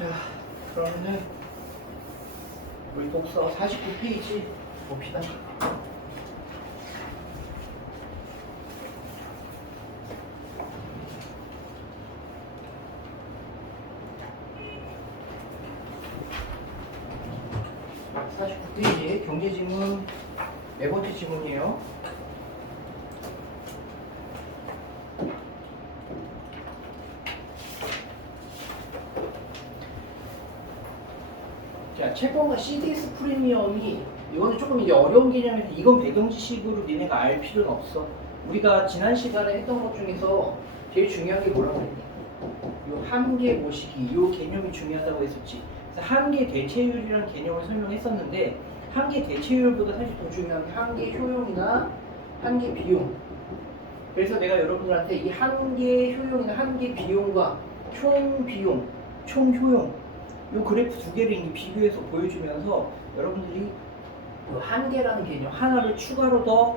자, 그러면은 우리 독서 49페이지 봅시다. 경제 지문 네 번째 지문이에요. 자, 채권과 CDS 프리미엄이 이거는 조금 이제 어려운 개념인데 이건 배경지식으로 니네가 알 필요는 없어. 우리가 지난 시간에 했던 것 중에서 제일 중요한 게 뭐라고 그랬니? 요 한계 모시기, 요 개념이 중요하다고 했었지. 그래서 한계 대체율이라는 개념을 설명했었는데 한계 대체율보다 사실 더 중요한 게 한계 효용이나 한계 비용. 그래서 내가 여러분들한테 이 한계 효용이나 한계 비용과 총 비용, 총 효용 이 그래프 두 개를 이제 비교해서 보여주면서 여러분들이 이 한계라는 개념 하나를 추가로 더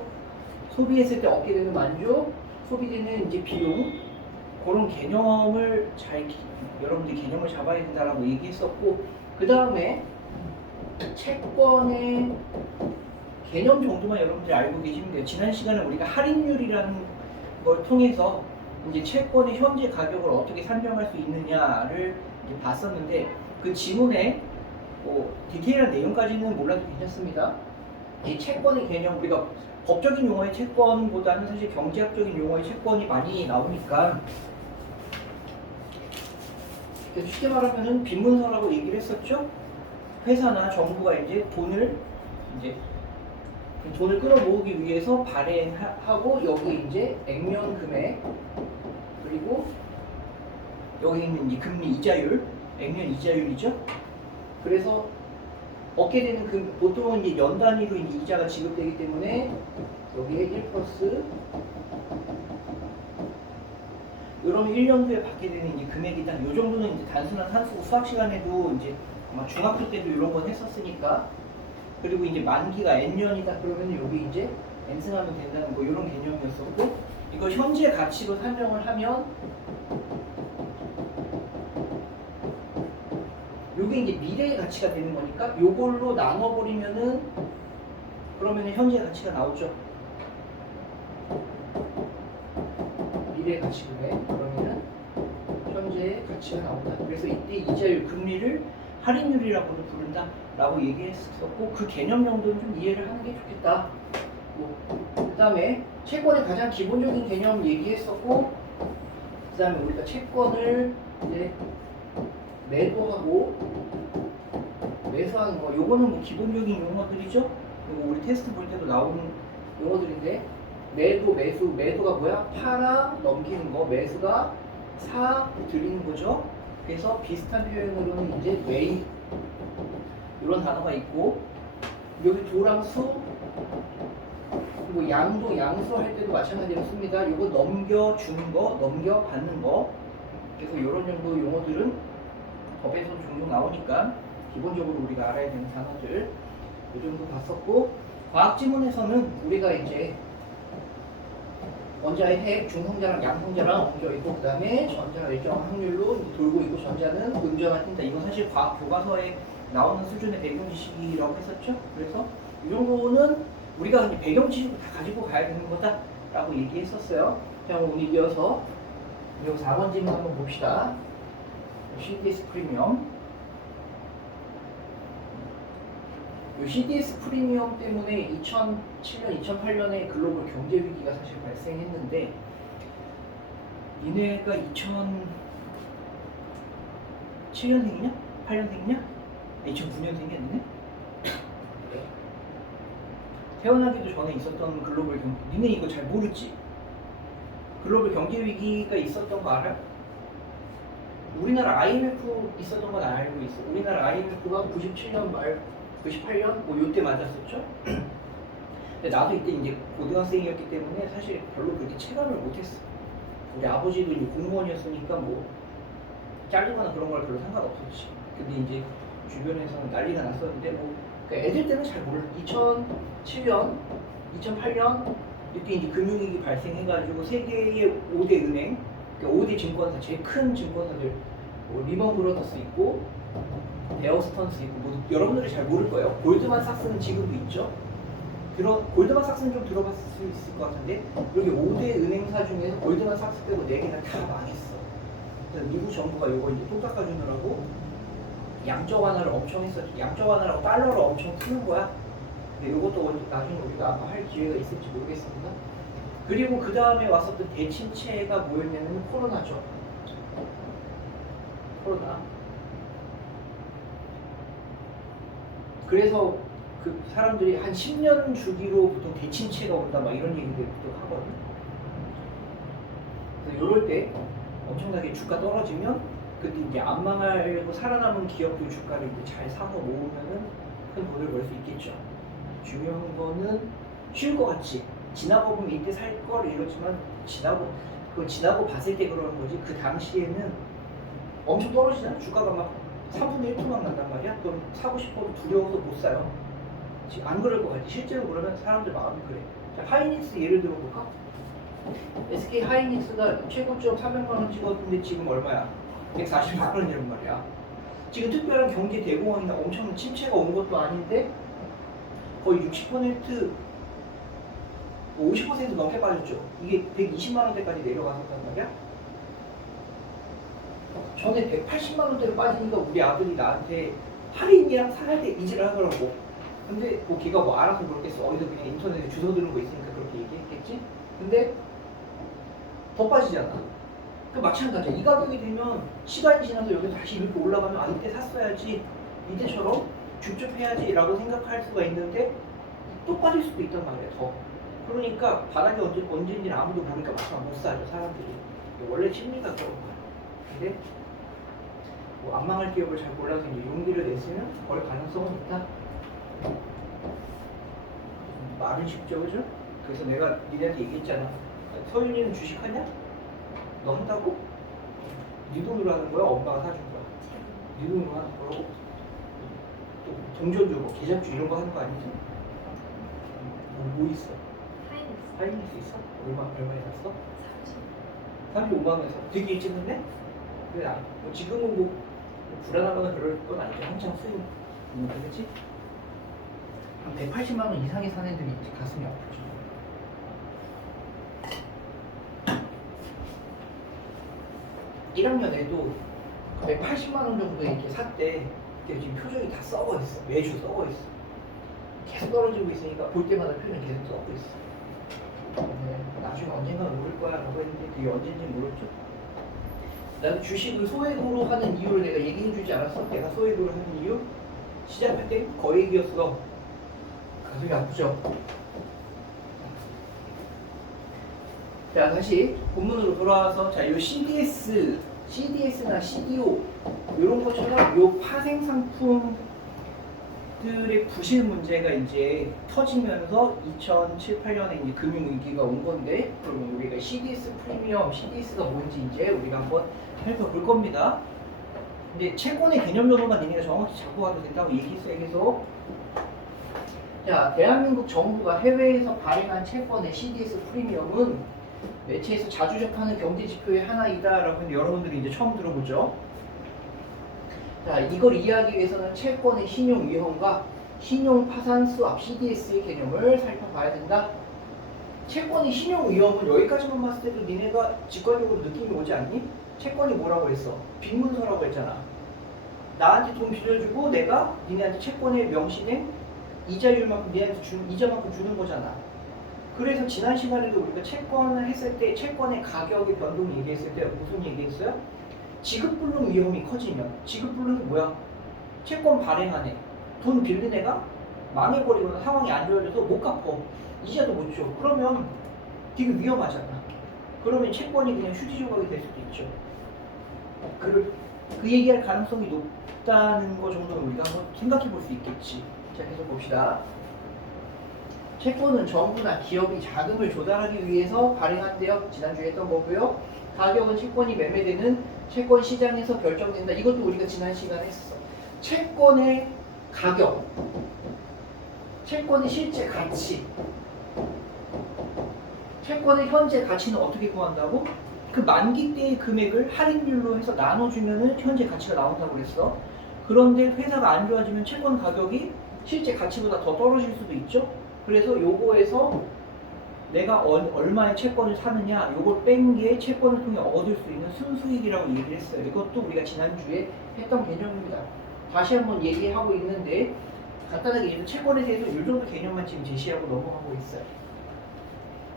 소비했을 때 얻게 되는 만족, 소비되는 이제 비용 그런 개념을 잘 여러분들이 개념을 잡아야 된다라고 얘기했었고 그 다음에 채권의 개념 정도만 여러분들이 알고 계시면 돼요. 지난 시간에 우리가 할인율이라는 걸 통해서 이제 채권의 현재 가격을 어떻게 산정할 수 있느냐를 이제 봤었는데 그 지문에 뭐 디테일한 내용까지는 몰라도 괜찮습니다. 이 채권의 개념 우리가 법적인 용어의 채권보다는 사실 경제학적인 용어의 채권이 많이 나오니까 쉽게 말하면은 빈문서라고 얘기를 했었죠. 회사나 정부가 이제 돈을 끌어모으기 위해서 발행하고 여기 이제 액면 금액 그리고 여기 있는 이제 금리 이자율, 액면 이자율이죠. 그래서 얻게 되는 보통은 이제 연 단위로 이제 이자가 지급되기 때문에 여기에 1 플러스 이러면 1년 후에 받게 되는 이제 금액이다. 이 정도는 이제 단순한 한수 수학 시간에도 이제 아마 중학교 때도 이런 건 했었으니까. 그리고 이제 만기가 n년이다 그러면 여기 이제 n승하면 된다는 뭐 이런 개념이었었고 이걸 현재 가치로 산정을 하면 요게 이제 미래의 가치가 되는 거니까 요걸로 나눠버리면은 그러면은 현재 가치가 나오죠. 미래 가치분에 그러면은 현재의 가치가 나온다. 그래서 이때 이자율 금리를 할인율이라고도 부른다 라고 얘기했었고 그 개념 정도는 좀 이해를 하는 게 좋겠다. 그 다음에 채권의 가장 기본적인 개념 얘기했었고 그 다음에 우리가 채권을 이제 매도하고 매수하는 거 요거는 뭐 기본적인 용어들이죠. 그리고 우리 테스트 볼 때도 나오는 용어들인데 매도, 매수, 매도가 뭐야? 팔아 넘기는 거, 매수가 사 드리는 거죠. 그래서 비슷한 표현으로는 이제 매입 이런 단어가 있고 여기 도랑 수 그리고 양도 양수할 때도 마찬가지로 씁니다. 이거 넘겨주는 거, 넘겨받는 거. 그래서 이런 정도 용어들은 법에서 종종 나오니까 기본적으로 우리가 알아야 되는 단어들 이 정도 봤었고 과학 지문에서는 우리가 이제 원자의 핵, 중성자랑 양성자랑 엉겨 있고 그 다음에 전자가 일정한 확률로 돌고 있고 전자는 운전을 뛴다. 이건 사실 과학 교과서에 나오는 수준의 배경 지식이라고 했었죠. 그래서 이 정도는 우리가 배경 지식을 다 가지고 가야 되는 거다라고 얘기했었어요. 자, 오늘 이어서 이 4번 질문 한번 봅시다. CDS 프리미엄. 이 CDS 프리미엄 때문에 2007년, 2008년에 글로벌 경제 위기가 사실 발생했는데 니네가 2007년생이냐? 8년생이냐? 2009년생이었네? 태어나기도 전에 있었던 글로벌 경제 니네 이거 잘 모르지? 글로벌 경제 위기가 있었던 거 알아? 우리나라 IMF 있었던 건 알고 있어. 우리나라 IMF가 97년 말 98년 뭐 요때 맞았었죠. 근데 나도 이때 이제 고등학생이었기 때문에 사실 별로 그렇게 체감을 못했어. 우리 아버지도 이제 공무원이었으니까 뭐 잘리거나 그런 걸 별로 상관없었지. 근데 이제 주변에서는 난리가 났었는데 뭐 그러니까 애들 때는 잘 몰라. 2007년, 2008년 이때 이제 금융위기 발생해가지고 세계의 5대 은행, 그러니까 5대 증권사, 제일 큰 증권사들 뭐 리먼 브로더스 있고 베어 스턴스 있고 뭐 여러분들이 잘 모를 거예요. 골드만삭스는 지금도 있죠. 골드만삭스는 좀 들어봤을 수 있을 것 같은데 여기 5대 은행사 중에서 골드만삭스 빼고 4개가 다 망했어. 그래서 미국 정부가 이거 이제 또 깎아주느라고 양적 완화를 엄청 했었죠. 양적 완화라고 달러를 엄청 푸는 거야. 근데 이것도 나중에 우리가 아마 할 기회가 있을지 모르겠습니다. 그리고 그 다음에 왔었던 대침체가 뭐였냐면 코로나죠. 코로나. 그래서 그 사람들이 한 10년 주기로 보통 대침체가 온다 막 이런 얘기들 또 하거든. 그래서 이럴 때 엄청나게 주가 떨어지면 그때 이제 안 망하려고 살아남은 기업들 주가를 이제 잘 사서 모으면은 큰 돈을 벌 수 있겠죠. 중요한 거는 쉬울 것 같지. 지나고 보면 이때 살 걸 이러지만 지나고 봤을 때 그러는 거지. 그 당시에는 엄청 떨어지잖아. 주가가 막 3분의 1토막 난단 말이야. 그럼 사고 싶어도 두려워서 못 사요. 지금 안 그럴 것 같지. 실제로 그러면 사람들 마음이 그래. 자, 하이닉스 예를 들어볼까? SK 하이닉스가 최고점 300만 원 찍었는데 지금 얼마야? 140만 원이란 말이야. 지금 특별한 경제 대공황이나 엄청난 침체가 온 것도 아닌데 거의 60% 50% 넘게 빠졌죠. 이게 120만 원대까지 내려갔었단 말이야. 전에 180만 원대로 빠지니까 우리 아들이 나한테 할인이랑 사야 돼 이지를 하더라고. 근데 뭐 걔가 뭐 알아서 그렇겠어. 어디서 그냥 인터넷에 주워 들은 거 있으니까 그렇게 얘기했겠지. 근데 더 빠지잖아. 그 마찬가지야. 이 가격이 되면 시간이 지나서 여기서 다시 이렇게 올라가면 아 이때 샀어야지 이때처럼 줍줍해야지 라고 생각할 수가 있는데 또 빠질 수도 있단 말이야. 더. 그러니까 바닥이 언제인지 아무도 모르니까 막상 못 사죠 사람들이. 원래 심리가 그런 거야. 근데 뭐 안 망할 기업을 잘 골라서 이제 용기를 냈으면 벌 가능성은 있다. 말은 쉽죠, 그죠? 그래서 내가 니네한테 얘기했잖아. 서윤이는 주식하냐? 너 한다고? 네 돈으로 하는 거야? 엄마가 사준 거야? 네 돈으로 하는 거라고? 또 동전주, 뭐 계좌주 이런 거 하는 거 아니지? 뭐 있어? 하이닉스 있어? 얼마에 샀어? 35만 원에 샀어. 되게 일찍 했네? 그래, 뭐 지금은 뭐 불안하거나 그럴 건 아니죠. 한창 수익 있는 거겠지? 한 180만 원 이상의 산 애들이 이제 가슴이 아프죠. 1학년에도 180만 원 정도 이렇게 샀대. 근데 지금 표정이 다 썩어 있어. 매주 썩어 있어. 계속 떨어지고 있으니까 볼 때마다 표정이 계속 썩고 있어. 나중에 언젠가 오를 거야 라고 했는데 그게 언젠지 모르죠. 나도 주식을 소액으로 하는 이유를 내가 얘기해주지 않았어? 내가 소액으로 하는 이유? 시작할 때 거액이었어. 가슴이 아프죠? 자, 다시 본문으로 돌아와서 자, 요 CDS나 CDO 이런 것처럼 요 파생 상품들의 부실 문제가 이제 터지면서 2007, 8년에 이제 금융위기가 온 건데 그러면 우리가 CDS 프리미엄, CDS가 뭔지 이제 우리가 한번 살펴볼 겁니다. 근데 채권의 개념적으로만 니네가 정확히 잡고 가도 된다고 얘기했어요. 계속. 자, 대한민국 정부가 해외에서 발행한 채권의 CDS 프리미엄은 매체에서 자주 접하는 경제 지표의 하나이다라고 했는데 여러분들이 이제 처음 들어보죠. 자, 이걸 이해하기 위해서는 채권의 신용 위험과 신용 파산 수압 CDS의 개념을 살펴봐야 된다. 채권의 신용 위험은 여기까지만 봤을 때도 니네가 직관적으로 느낌이 오지 않니? 채권이 뭐라고 했어? 빈문서라고 했잖아. 나한테 돈 빌려주고 내가 니네한테 채권의 명시된 이자율만큼 니네한테 이자만큼 주는 거잖아. 그래서 지난 시간에도 우리가 채권을 했을 때 채권의 가격의 변동을 얘기했을 때 무슨 얘기했어요? 지급불능 위험이 커지면 지급불능이 뭐야? 채권 발행한 애, 돈 빌린 애가 망해버리거나 상황이 안 좋아져서 못 갚어. 이자도 못 줘. 그러면 되게 위험하잖아. 그러면 채권이 그냥 휴지 조각이 될 수도 있죠. 그 얘기할 가능성이 높다는 거 정도는 우리가 한번 생각해 볼 수 있겠지. 자, 계속 봅시다. 채권은 정부나 기업이 자금을 조달하기 위해서 발행한대요. 지난주에 했던 거고요. 가격은 채권이 매매되는 채권 시장에서 결정된다. 이것도 우리가 지난 시간에 했었어. 채권의 가격, 채권의 실제 가치, 채권의 현재 가치는 어떻게 구한다고? 그 만기 때의 금액을 할인율로 해서 나눠주면은 현재 가치가 나온다고 그랬어. 그런데 회사가 안 좋아지면 채권 가격이 실제 가치보다 더 떨어질 수도 있죠. 그래서 요거에서 내가 얼마의 채권을 사느냐, 요걸 뺀 게 채권을 통해 얻을 수 있는 순수익이라고 얘기를 했어요. 이것도 우리가 지난주에 했던 개념입니다. 다시 한번 얘기하고 있는데 간단하게 얘기해서 채권에 대해서 이 정도 개념만 지금 제시하고 넘어가고 있어요.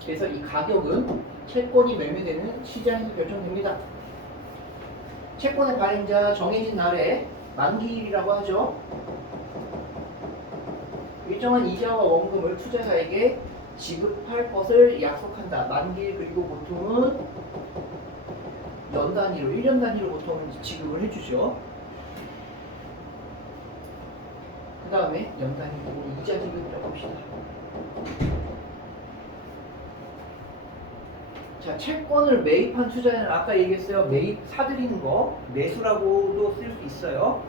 그래서 이 가격은 채권이 매매되는 시장에서 결정됩니다. 채권의 발행자 정해진 날에 만기일이라고 하죠. 일정한 이자와 원금을 투자자에게 지급할 것을 약속한다. 만기일 그리고 보통은 연 단위로, 1년 단위로 보통은 지급을 해주죠. 그 다음에 연 단위로 이자 지급이라고 합시다. 자, 채권을 매입한 투자자는 아까 얘기했어요. 매입 사들이는 거 매수라고도 쓸 수 있어요.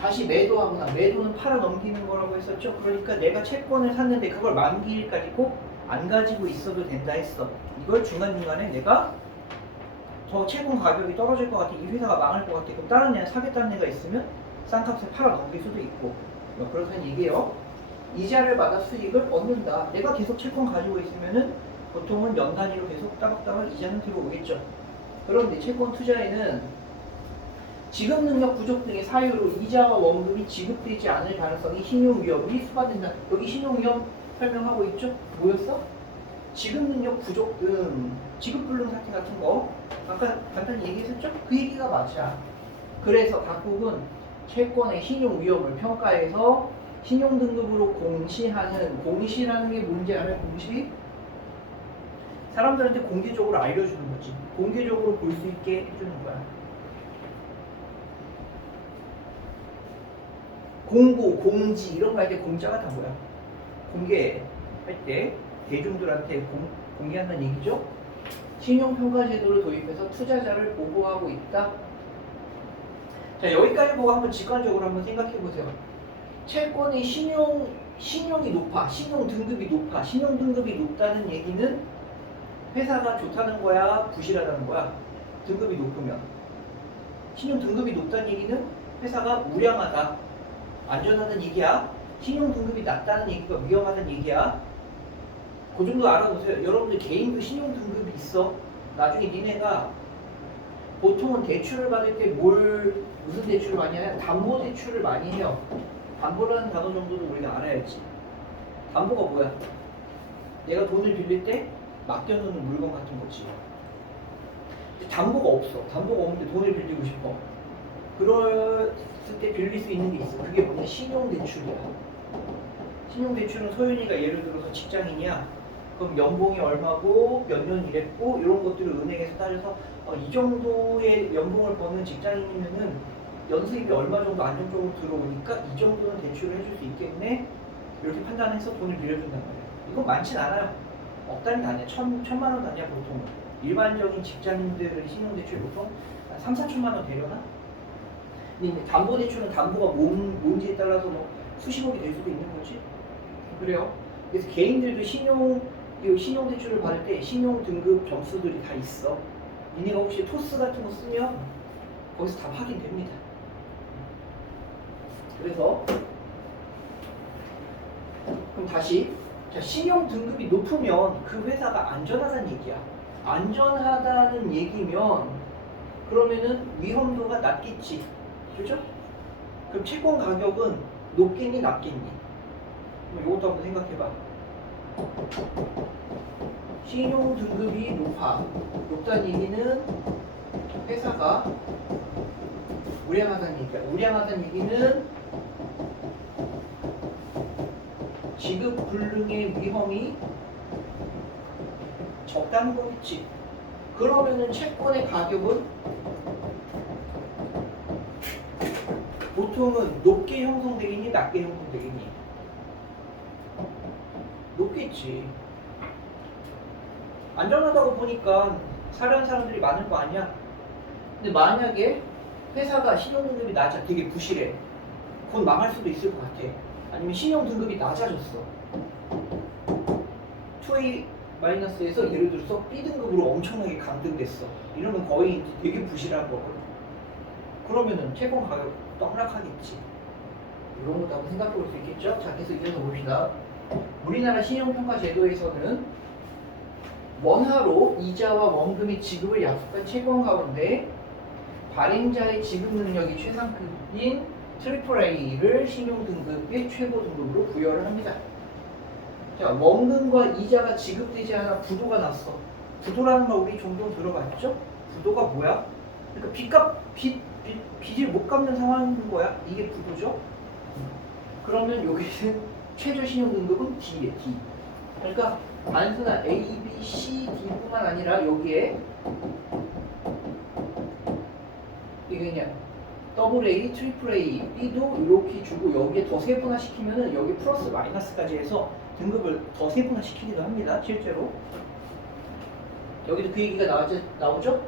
다시 매도하거나 매도는 팔아 넘기는 거라고 했었죠. 그러니까 내가 채권을 샀는데 그걸 만기일까지 꼭 안 가지고 있어도 된다 했어. 이걸 중간중간에 내가 저 채권 가격이 떨어질 것 같아, 이 회사가 망할 것 같아, 그럼 다른 애 사겠다는 애가 있으면 싼 값에 팔아 넘길 수도 있고, 그렇다는 얘기예요. 이자를 받아 수익을 얻는다. 내가 계속 채권 가지고 있으면은 보통은 연 단위로 계속 따박따박 이자는 들어오겠죠. 그런데 채권 투자에는 지급 능력 부족 등의 사유로 이자와 원금이 지급되지 않을 가능성이 신용 위험이 수반된다. 여기 신용 위험 설명하고 있죠? 뭐였어? 지급 능력 부족 등 지급 불능 사태 같은 거 아까 간단히 얘기했었죠? 그 얘기가 맞아. 그래서 각국은 채권의 신용 위험을 평가해서 신용 등급으로 공시하는, 공시라는 게 뭔지 알아요? 공시? 사람들한테 공개적으로 알려주는 거지. 공개적으로 볼 수 있게 해주는 거야. 공고, 공지 이런 거 할 때 공자가 다 뭐야? 공개할 때 대중들한테 공개한다는 얘기죠. 신용평가제도를 도입해서 투자자를 보호하고 있다. 자, 여기까지 보고 한번 직관적으로 한번 생각해 보세요. 채권의 신용이 높아, 신용 등급이 높아. 신용 등급이 높다는 얘기는 회사가 좋다는 거야, 부실하다는 거야? 등급이 높으면. 신용 등급이 높다는 얘기는 회사가 우량하다, 안전하다는 얘기야. 신용 등급이 낮다는 얘기가 위험하다는 얘기야. 그 정도 알아보세요. 여러분들 개인도 신용 등급이 있어. 나중에 니네가 보통은 대출을 받을 때 무슨 대출을 많이 하냐? 담보 대출을 많이 해요. 담보라는 단어 정도도 우리가 알아야지. 담보가 뭐야? 내가 돈을 빌릴 때 맡겨놓는 물건 같은 거지. 담보가 없어. 담보가 없는데 돈을 빌리고 싶어. 그랬을 때 빌릴 수 있는 게 있어. 그게 뭐냐? 신용대출이야. 신용대출은 소연이가 예를 들어서 직장인이야. 그럼 연봉이 얼마고 몇 년 일했고 이런 것들을 은행에서 따져서 이 정도의 연봉을 버는 직장인이면은 연수입이 얼마 정도 안정적으로 들어오니까 이 정도는 대출을 해줄 수 있겠네. 이렇게 판단해서 돈을 빌려준단 말이야. 이건 많진 않아요. 억 단위가 아니야. 천만 원 단위야 보통. 일반적인 직장인들의 신용대출 보통 3, 4천만 원 되려나? 근데 담보대출은 담보가 뭔지에 따라서 뭐 수십억이 될 수도 있는 거지. 그래요. 그래서 개인들도 신용대출을 받을 때 신용 등급 점수들이 다 있어. 니네가 혹시 토스 같은 거 쓰면 거기서 다 확인됩니다. 그래서 그럼 다시, 자, 신용 등급이 높으면 그 회사가 안전하다는 얘기야. 안전하다는 얘기면 그러면은 위험도가 낮겠지. 그죠? 그럼 채권 가격은 높겠니 낮겠니? 이것도 한번 생각해봐. 신용 등급이 높다는 얘기는 회사가 우량하다는 얘기야. 우량하다는 얘기는 지급 불능의 위험이 적다는 거겠지. 그러면은 채권의 가격은 보통은 높게 형성되겠니 낮게 형성되겠니? 높겠지. 안전하다고 보니까 사려는 사람들이 많을 거 아니야. 근데 만약에 회사가 신용등급이 낮아, 되게 부실해, 곧 망할 수도 있을 것 같아. 아니면 신용등급이 낮아졌어, 2A 마이너스에서 예를 들어서 B등급으로 엄청나게 강등됐어. 이러면 거의 되게 부실한 거거든. 그러면은 채권 가격 떡락하겠지. 이런 것도 한번 생각해 볼 수 있겠죠? 자, 계속 이어서 봅시다. 우리나라 신용평가 제도에서는 원화로 이자와 원금의 지급을 약속한 채권 가운데 발행자의 지급 능력이 최상급인 AAA를 신용등급의 최고 등급으로 부여를 합니다. 자, 원금과 이자가 지급되지 않아 부도가 났어. 부도라는 말 우리 종종 들어봤죠? 부도가 뭐야? 그러니까 빚을 못 갚는 상황인 거야. 이게 부도죠? 그러면 여기는 최저 신용 등급은 D에 D. 그러니까 단순한 A, B, C, D뿐만 아니라 여기에 이게 그냥 AA, AAA, B도 이렇게 주고 여기에 더 세분화 시키면은 여기 플러스 마이너스까지 해서 등급을 더 세분화 시키기도 합니다. 실제로 여기도 그 얘기가 나오죠?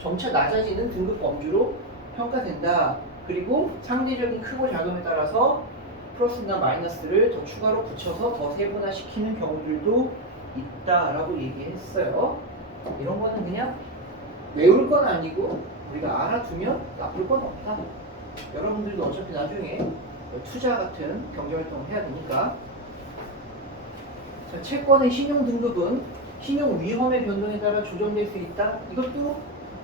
점차 낮아지는 등급 범주로 평가된다. 그리고 상대적인 크고 작음에 따라서 플러스나 마이너스를 더 추가로 붙여서 더 세분화 시키는 경우들도 있다라고 얘기했어요. 이런 거는 그냥 외울 건 아니고 우리가 알아두면 나쁠 건 없다. 여러분들도 어차피 나중에 투자 같은 경제활동을 해야 되니까. 자, 채권의 신용 등급은 신용 위험의 변동에 따라 조정될 수 있다. 이것도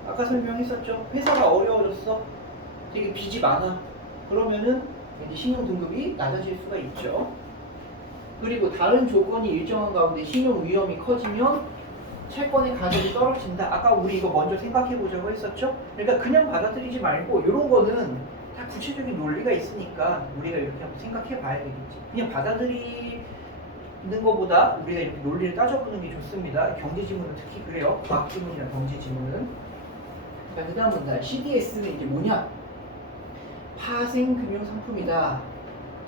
아까 설명했었죠. 회사가 어려워졌어. 되게 빚이 많아. 그러면은 이제 신용 등급이 낮아질 수가 있죠. 그리고 다른 조건이 일정한 가운데 신용 위험이 커지면 채권의 가격이 떨어진다. 아까 우리 이거 먼저 생각해 보자고 했었죠. 그러니까 그냥 받아들이지 말고 이런 거는 다 구체적인 논리가 있으니까 우리가 이렇게 한번 생각해 봐야 되겠지. 그냥 받아들이는 것보다 우리가 이렇게 논리를 따져보는 게 좋습니다. 경제 지문은 특히 그래요. 과학 지문이나 경제 지문은. 자, 그 다음은 CDS는 이제 뭐냐? 파생 금융 상품이다.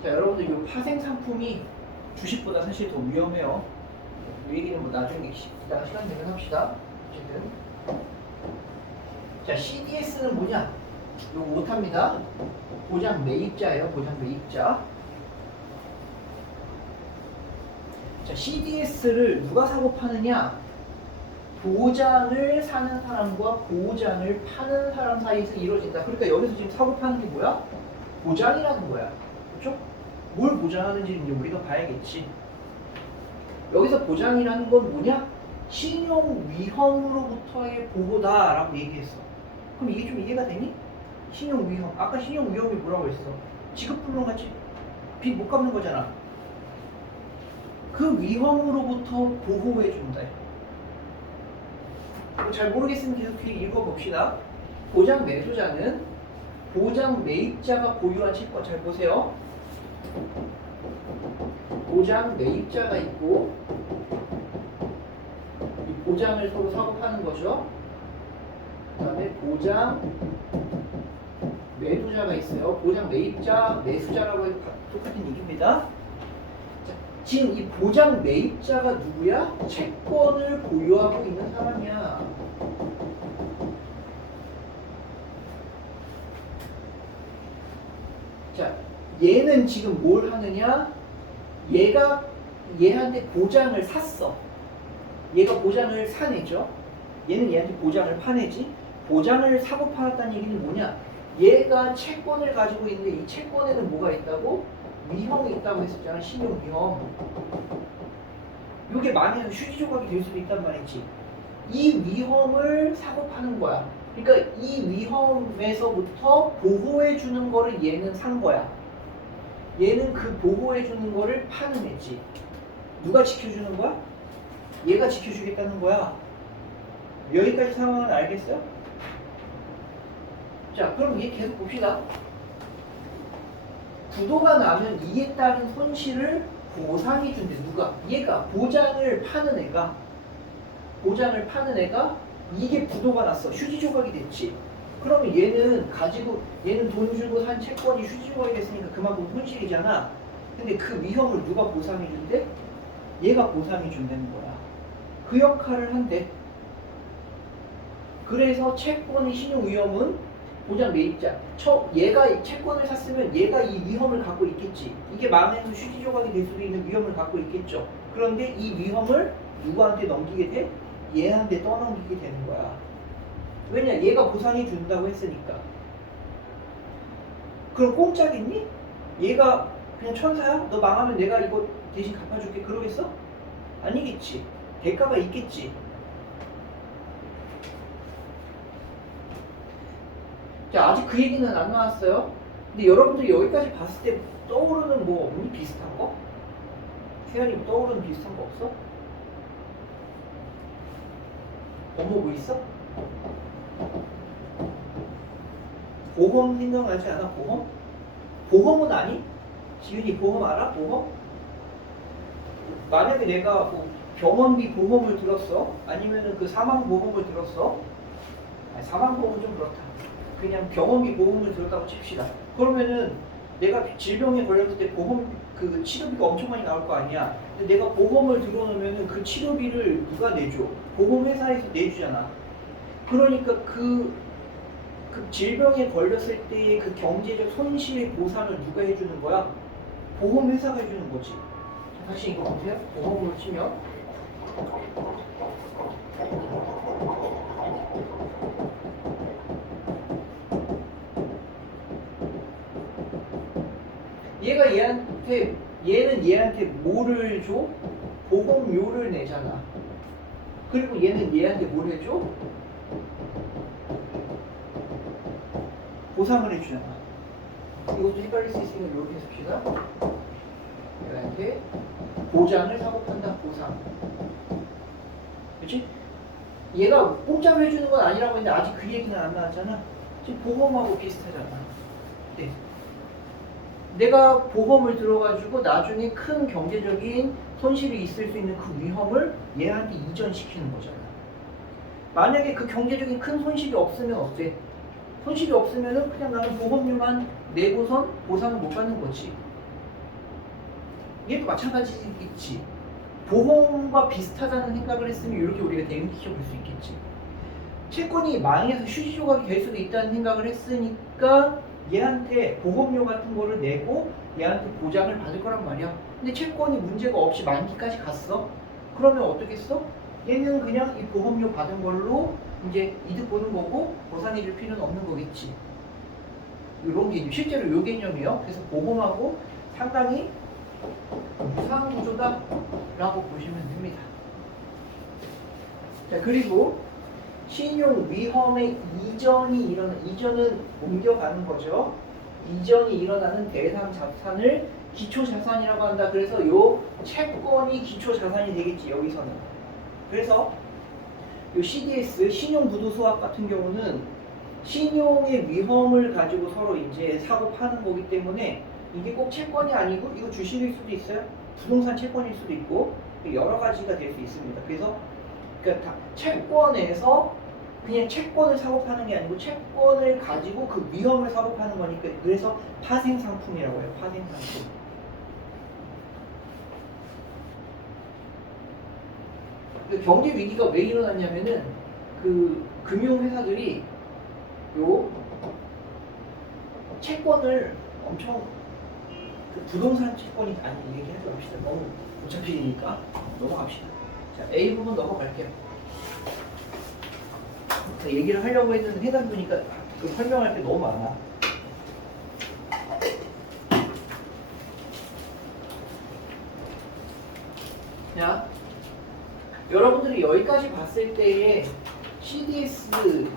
자, 여러분들 이 파생 상품이 주식보다 사실 더 위험해요. 이 얘기는 뭐 나중에 이따가 시간 되면 합시다. 어쨌든. 자, CDS는 뭐냐? 이거 못합니다. 보장 매입자예요. 보장 매입자. 자, CDS를 누가 사고 파느냐? 보장을 사는 사람과 보장을 파는 사람 사이에서 이루어진다. 그러니까 여기서 지금 사고 파는 게 뭐야? 보장이라는 거야. 그렇죠? 뭘 보장하는지 이제 우리가 봐야겠지. 여기서 보장이라는 건 뭐냐? 신용 위험으로부터의 보호다라고 얘기했어. 그럼 이게 좀 이해가 되니? 신용 위험. 아까 신용 위험이 뭐라고 했어? 지급불능 같이 빚 못 갚는 거잖아. 그 위험으로부터 보호해준다. 잘 모르겠으면 계속 뒤에 읽어봅시다. 보장 매수자는 보장 매입자가 보유한 채권, 잘 보세요. 보장 매입자가 있고 이 보장을 서로 사고 파는 거죠. 그 다음에 보장 매도자가 있어요. 보장 매입자, 매수자라고 해도 똑같은 얘기입니다. 자, 지금 이 보장 매입자가 누구야? 채권을 보유하고 있는 사람이야. 자, 얘는 지금 뭘 하느냐? 얘가 얘한테 보장을 샀어. 얘가 보장을 사내죠. 얘는 얘한테 보장을 파내지. 보장을 사고 팔았다는 얘기는 뭐냐? 얘가 채권을 가지고 있는데 이 채권에는 뭐가 있다고? 위험이 있다고 했었잖아. 신용 위험. 이게 많이 휴지 조각이 될 수도 있단 말이지. 이 위험을 사고 파는 거야. 그러니까 이 위험에서부터 보호해 주는 거를 얘는 산 거야. 얘는 그 보호해 주는 거를 파는 애지. 누가 지켜주는 거야? 얘가 지켜주겠다는 거야. 여기까지 상황은 알겠어요? 자, 그럼 얘 계속 봅시다. 부도가 나면 이에 따른 손실을 보상해 준대. 누가? 얘가. 보장을 파는 애가. 보장을 파는 애가 이게 부도가 났어. 휴지 조각이 됐지. 그러면 얘는 돈 주고 산 채권이 휴지 조각이 됐으니까 그만큼 손실이잖아. 근데 그 위험을 누가 보상해 준대? 얘가 보상해 준다는 거야. 그 역할을 한대. 그래서 채권의 신용 위험은 보장 매입자. 얘가 채권을 샀으면 얘가 이 위험을 갖고 있겠지. 이게 망해서 휴지 조각이 될 수도 있는 위험을 갖고 있겠죠. 그런데 이 위험을 누구한테 넘기게 돼? 얘한테 떠넘기게 되는 거야. 왜냐? 얘가 보상해 준다고 했으니까. 그럼 공짜겠니? 얘가 그냥 천사야? 너 망하면 내가 이거 대신 갚아줄게 그러겠어? 아니겠지. 대가가 있겠지. 자, 아직 그 얘기는 안 나왔어요. 근데 여러분들이 여기까지 봤을 때 떠오르는 뭐 없니? 비슷한 거? 세연이 뭐 떠오르는 비슷한 거 없어? 어머 뭐 있어? 보험 생각나지 않아? 보험? 보험은 아니? 지윤이 보험 알아? 보험? 만약에 내가 뭐 병원비 보험을 들었어? 아니면은 그 사망보험을 들었어? 아니, 사망보험은 좀 그렇다. 그냥 병원비 보험을 들었다고 칩시다. 그러면은 내가 질병에 걸렸을 때 보험 그 치료비가 엄청 많이 나올 거 아니야. 근데 내가 보험을 들어놓으면은 그 치료비를 누가 내줘? 보험회사에서 내주잖아. 그러니까 그 질병에 걸렸을 때의 그 경제적 손실의 보상을 누가 해주는 거야? 보험회사가 해주는 거지. 자, 다시 이거 보세요. 보험으로 치면 얘는 얘한테 뭐를 줘? 보험료를 내잖아. 그리고 얘는 얘한테 뭘 해줘? 보상을 해주잖아. 이것도 헷갈릴 수 있으니까 이렇게 씁시다. 얘한테 보장을 사고 판다. 보상. 그치? 얘가 공짜로 해주는 건 아니라고 했는데 아직 그 얘기는 안 나왔잖아. 지금 보험하고 비슷하잖아. 네. 내가 보험을 들어가지고 나중에 큰 경제적인 손실이 있을 수 있는 그 위험을 얘한테 이전시키는 거잖아. 만약에 그 경제적인 큰 손실이 없으면 어때? 손실이 없으면은 그냥 나는 보험료만 내고선 보상을 못 받는 거지. 얘도 마찬가지겠지. 보험과 비슷하다는 생각을 했으면 이렇게 우리가 대응시켜 볼 수 있겠지. 채권이 망해서 휴지 조각이 될 수도 있다는 생각을 했으니까 얘한테 보험료 같은 거를 내고 얘한테 보장을 받을 거란 말이야. 근데 채권이 문제가 없이 만기까지 갔어. 그러면 어떻겠어? 얘는 그냥 이 보험료 받은 걸로 이제 이득 보는 거고 보상해 줄 필요는 없는 거겠지. 이런 개념, 실제로 이 개념이에요. 그래서 보험하고 상당히 유사한 구조다라고 보시면 됩니다. 자, 그리고 신용 위험의 이전은 옮겨가는 거죠. 이전이 일어나는 대상 자산을 기초 자산이라고 한다. 그래서 요 채권이 기초 자산이 되겠지, 여기서는. 그래서 요 CDS, 신용 부도 수합 같은 경우는 신용의 위험을 가지고 서로 이제 사고 파는 거기 때문에 이게 꼭 채권이 아니고 이거 주식일 수도 있어요. 부동산 채권일 수도 있고 여러 가지가 될 수 있습니다. 그래서 그러니까 채권에서 그냥 채권을 사고 파는 게 아니고 채권을 가지고 그 위험을 사고 파는 거니까 그래서 파생 상품이라고 해요. 파생 상품. 그 경제 위기가 왜 일어났냐면은 그 금융 회사들이 요 채권을 엄청 그 부동산 채권이 아니 얘기하지 맙시다. 너무 복잡해지니까 넘어갑시다. 자, A 부분 넘어갈게요. 얘기를 하려고 했는데 해당 보니까 그 설명할 게 너무 많아. 자, 여러분들이 여기까지 봤을 때의 CDS의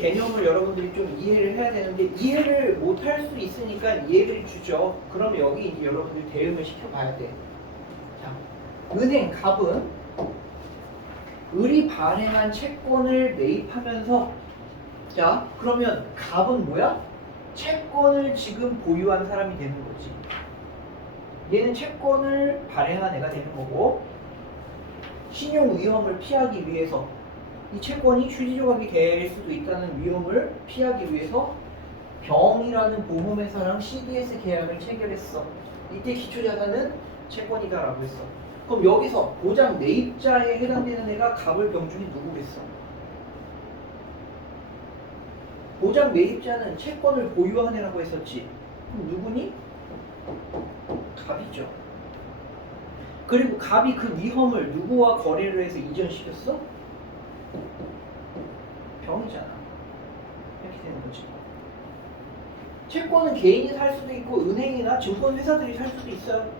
개념을 여러분들이 좀 이해를 해야 되는데 이해를 못할 수 있으니까 이해를 주죠. 그럼 여기 이제 여러분들이 대응을 시켜봐야 돼. 자, 은행 갑은 을이 발행한 채권을 매입하면서 자 그러면 갑은 뭐야? 채권을 지금 보유한 사람이 되는 거지. 얘는 채권을 발행한 애가 되는 거고 신용 위험을 피하기 위해서 이 채권이 휴지 조각이 될 수도 있다는 위험을 피하기 위해서 병이라는 보험회사랑 CDS 계약을 체결했어. 이때 기초자산은 채권이다라고 했어. 그럼 여기서 보장 매입자에 해당되는 애가 갑을 병 중에 누구겠어? 보장 매입자는 채권을 보유한 애라고 했었지. 그럼 누구니? 갑이죠. 그리고 갑이 그 위험을 누구와 거래를 해서 이전시켰어? 병이잖아. 이렇게 되는 거지. 채권은 개인이 살 수도 있고 은행이나 증권회사들이 살 수도 있어요.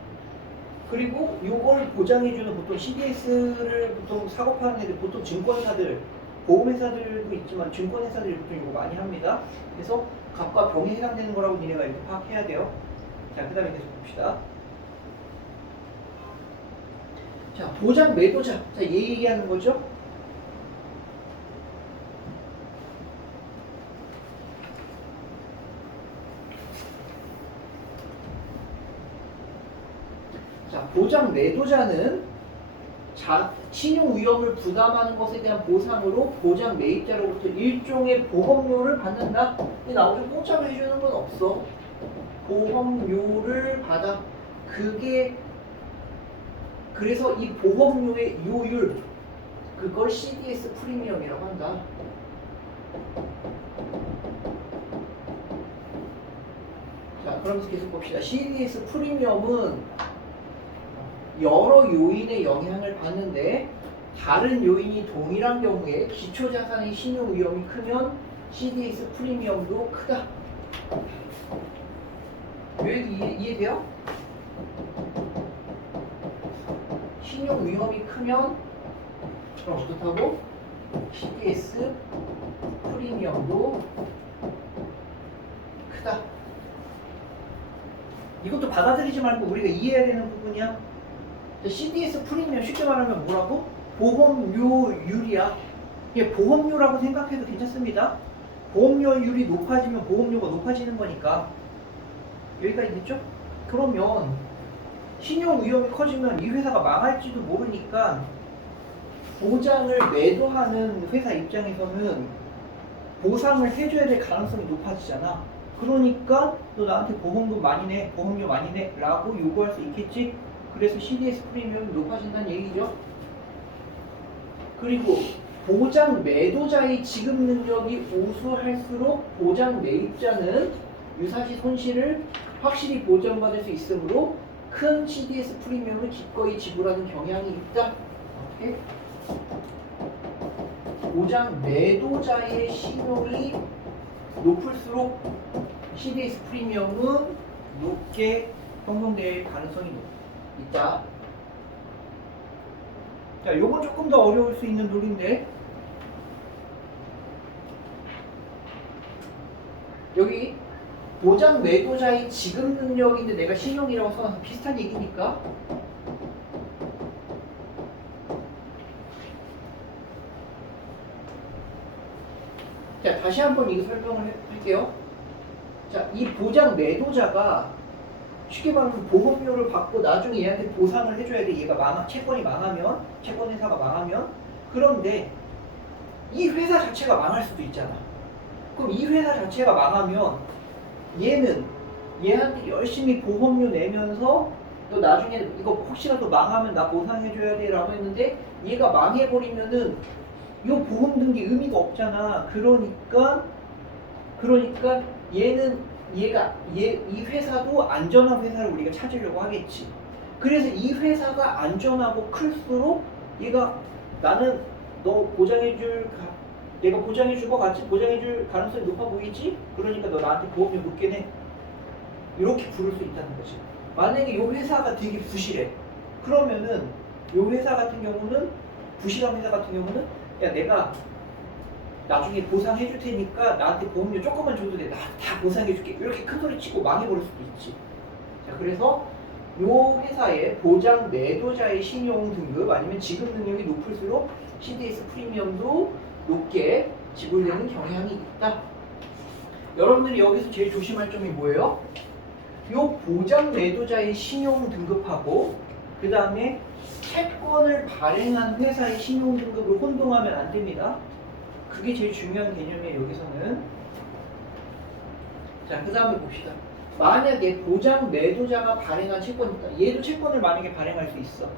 그리고 이걸 보장해주는 보통 CDS를 보통 사고 파는 애들 보통 증권사들, 보험회사들도 있지만 증권회사들이 보통 이거 많이 합니다. 그래서 갑과 병에 해당되는 거라고 니네가 이렇게 파악해야 돼요. 자, 그 다음에 계속 봅시다. 자, 보장 매도자. 자, 얘 얘기하는 거죠. 자, 보장 매도자는 신용 위험을 부담하는 것에 대한 보상으로 보장 매입자로부터 일종의 보험료를 받는다. 근데 나오죠. 공짜로 해주는 건 없어. 보험료를 받아. 그래서 이 보험료의 요율, 그걸 CDS 프리미엄이라고 한다. 자, 그러면서 계속 봅시다. CDS 프리미엄은 여러 요인의 영향을 받는데 다른 요인이 동일한 경우에 기초자산의 신용 위험이 크면 CDS 프리미엄도 크다. 이해돼요? 신용 위험이 크면 그럼 어떻다고? CDS 프리미엄도 크다. 이것도 받아들이지 말고 우리가 이해해야 되는 부분이야. CDS 프리미엄 쉽게 말하면 뭐라고? 보험료율이야. 이게 보험료라고 생각해도 괜찮습니다. 보험료율이 높아지면 보험료가 높아지는 거니까. 여기까지 됐죠? 그러면 신용 위험이 커지면 이 회사가 망할지도 모르니까 보장을 매도하는 회사 입장에서는 보상을 해줘야 될 가능성이 높아지잖아. 그러니까 너 나한테 보험료 많이 내 라고 요구할 수 있겠지. 그래서 CDS 프리미엄이 높아진다는 얘기죠. 그리고 보장 매도자의 지급 능력이 우수할수록 보장 매입자는 유사시 손실을 확실히 보장받을 수 있으므로 큰 CDS 프리미엄을 기꺼이 지불하는 경향이 있다. 오케이? 보장 매도자의 신용이 높을수록 CDS 프리미엄은 높게 형성될 가능성이 있다. 자, 요건 조금 더 어려울 수 있는 논리인데 여기 보장 매도자의 지급 능력인데 내가 신용이라고 써놔서 비슷한 얘기니까 자, 다시 한번 이거 설명을 할게요. 자, 이 보장 매도자가 쉽게 말하면 보험료를 받고 나중에 얘한테 보상을 해줘야 돼. 얘가 채권이 망하면, 채권회사가 망하면. 그런데 이 회사 자체가 망할 수도 있잖아. 그럼 이 회사 자체가 망하면 얘는 얘한테 열심히 보험료 내면서 너 나중에 이거 혹시라도 망하면 나 보상해줘야 돼 라고 했는데 얘가 망해버리면은 이 보험 든 게 의미가 없잖아. 그러니까 이 회사도 안전한 회사를 우리가 찾으려고 하겠지. 그래서 이 회사가 안전하고 클수록 얘가 나는 내가 보장해줄 것 같지? 보장해줄 가능성이 높아 보이지? 그러니까 너 나한테 보험료 높게 내. 이렇게 부를 수 있다는 거지. 만약에 이 회사가 되게 부실해. 그러면은 이 회사 같은 경우는 부실한 회사 같은 경우는 야 내가 나중에 보상해줄 테니까 나한테 보험료 조금만 줘도 돼. 나 다 보상해줄게. 이렇게 큰 소리 치고 망해버릴 수도 있지. 자, 그래서 이 회사의 보장 매도자의 신용 등급 아니면 지급 능력이 높을수록 CDS 프리미엄도 높게 지불되는 경향이 있다. 여러분들이 여기서 제일 조심할 점이 뭐예요? 이 보장 매도자의 신용 등급하고 그 다음에 채권을 발행한 회사의 신용 등급을 혼동하면 안 됩니다. 그게 제일 중요한 개념이에요, 여기서는. 자, 그 다음에 봅시다. 만약에 보장 매도자가 발행한 채권이 있다. 얘도 채권을 만약에 발행할 수 있어.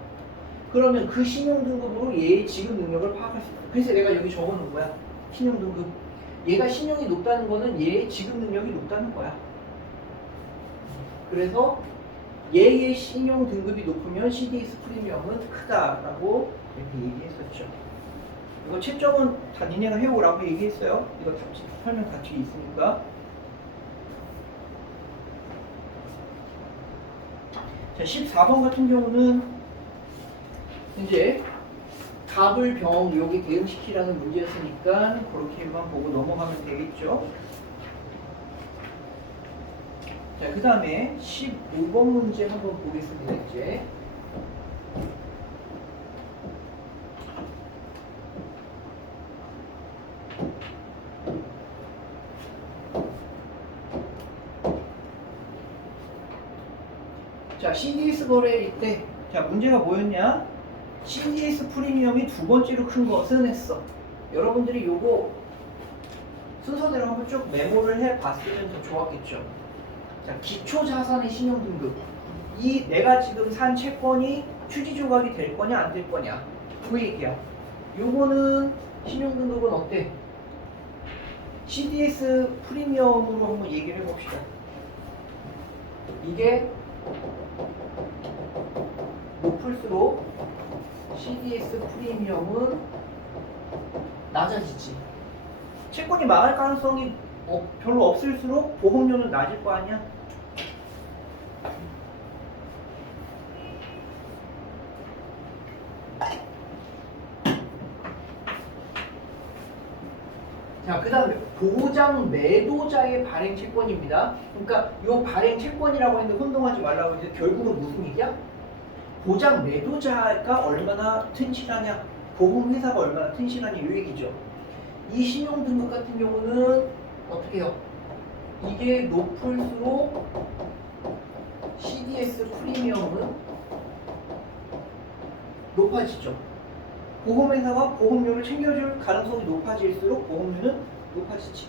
그러면 그 신용 등급으로 얘의 지급 능력을 파악할 수 있어. 그래서 내가 여기 적어놓은 거야. 신용 등급. 얘가 신용이 높다는 거는 얘의 지급 능력이 높다는 거야. 그래서 얘의 신용 등급이 높으면 CDS 프리미엄은 크다라고 이렇게 얘기했었죠. 이거 채점은 다 니네가 해오라고 얘기했어요. 이거 다 설명 다 뒤에 있으니까. 자, 14번 같은 경우는 이제 갑을 병 요게 대응시키라는 문제였으니까 그렇게만 보고 넘어가면 되겠죠. 자, 그 다음에 15번 문제 한번 보겠습니다. 이제 자, CDS 거래일 때, 자, 문제가 뭐였냐? CDS 프리미엄이 두 번째로 큰 것은 했어. 여러분들이 요거 순서대로 한번 쭉 메모를 해 봤으면 더 좋았겠죠. 자, 기초 자산의 신용 등급. 이 내가 지금 산 채권이 추지 조각이 될 거냐 안 될 거냐. 그 얘기야. 요거는 신용 등급은 어때? CDS 프리미엄으로 한번 얘기를 해 봅시다. 이게 높을수록 CDS 프리미엄은 낮아지지. 채권이 망할 가능성이 별로 없을수록 보험료는 낮을 거 아니야? 자, 그 다음에 보장 매도자의 발행 채권입니다. 그러니까 이 발행 채권이라고 했는데 혼동하지 말라고 했는데 결국은 무슨 얘기야? 보장 매도자가 얼마나 튼실하냐, 보험회사가 얼마나 튼실하냐 이 얘기죠. 이 신용등급 같은 경우는 어떻게 해요? 이게 높을수록 CDS 프리미엄은 높아지죠. 보험회사가 보험료를 챙겨줄 가능성이 높아질수록 보험료는 높아지지.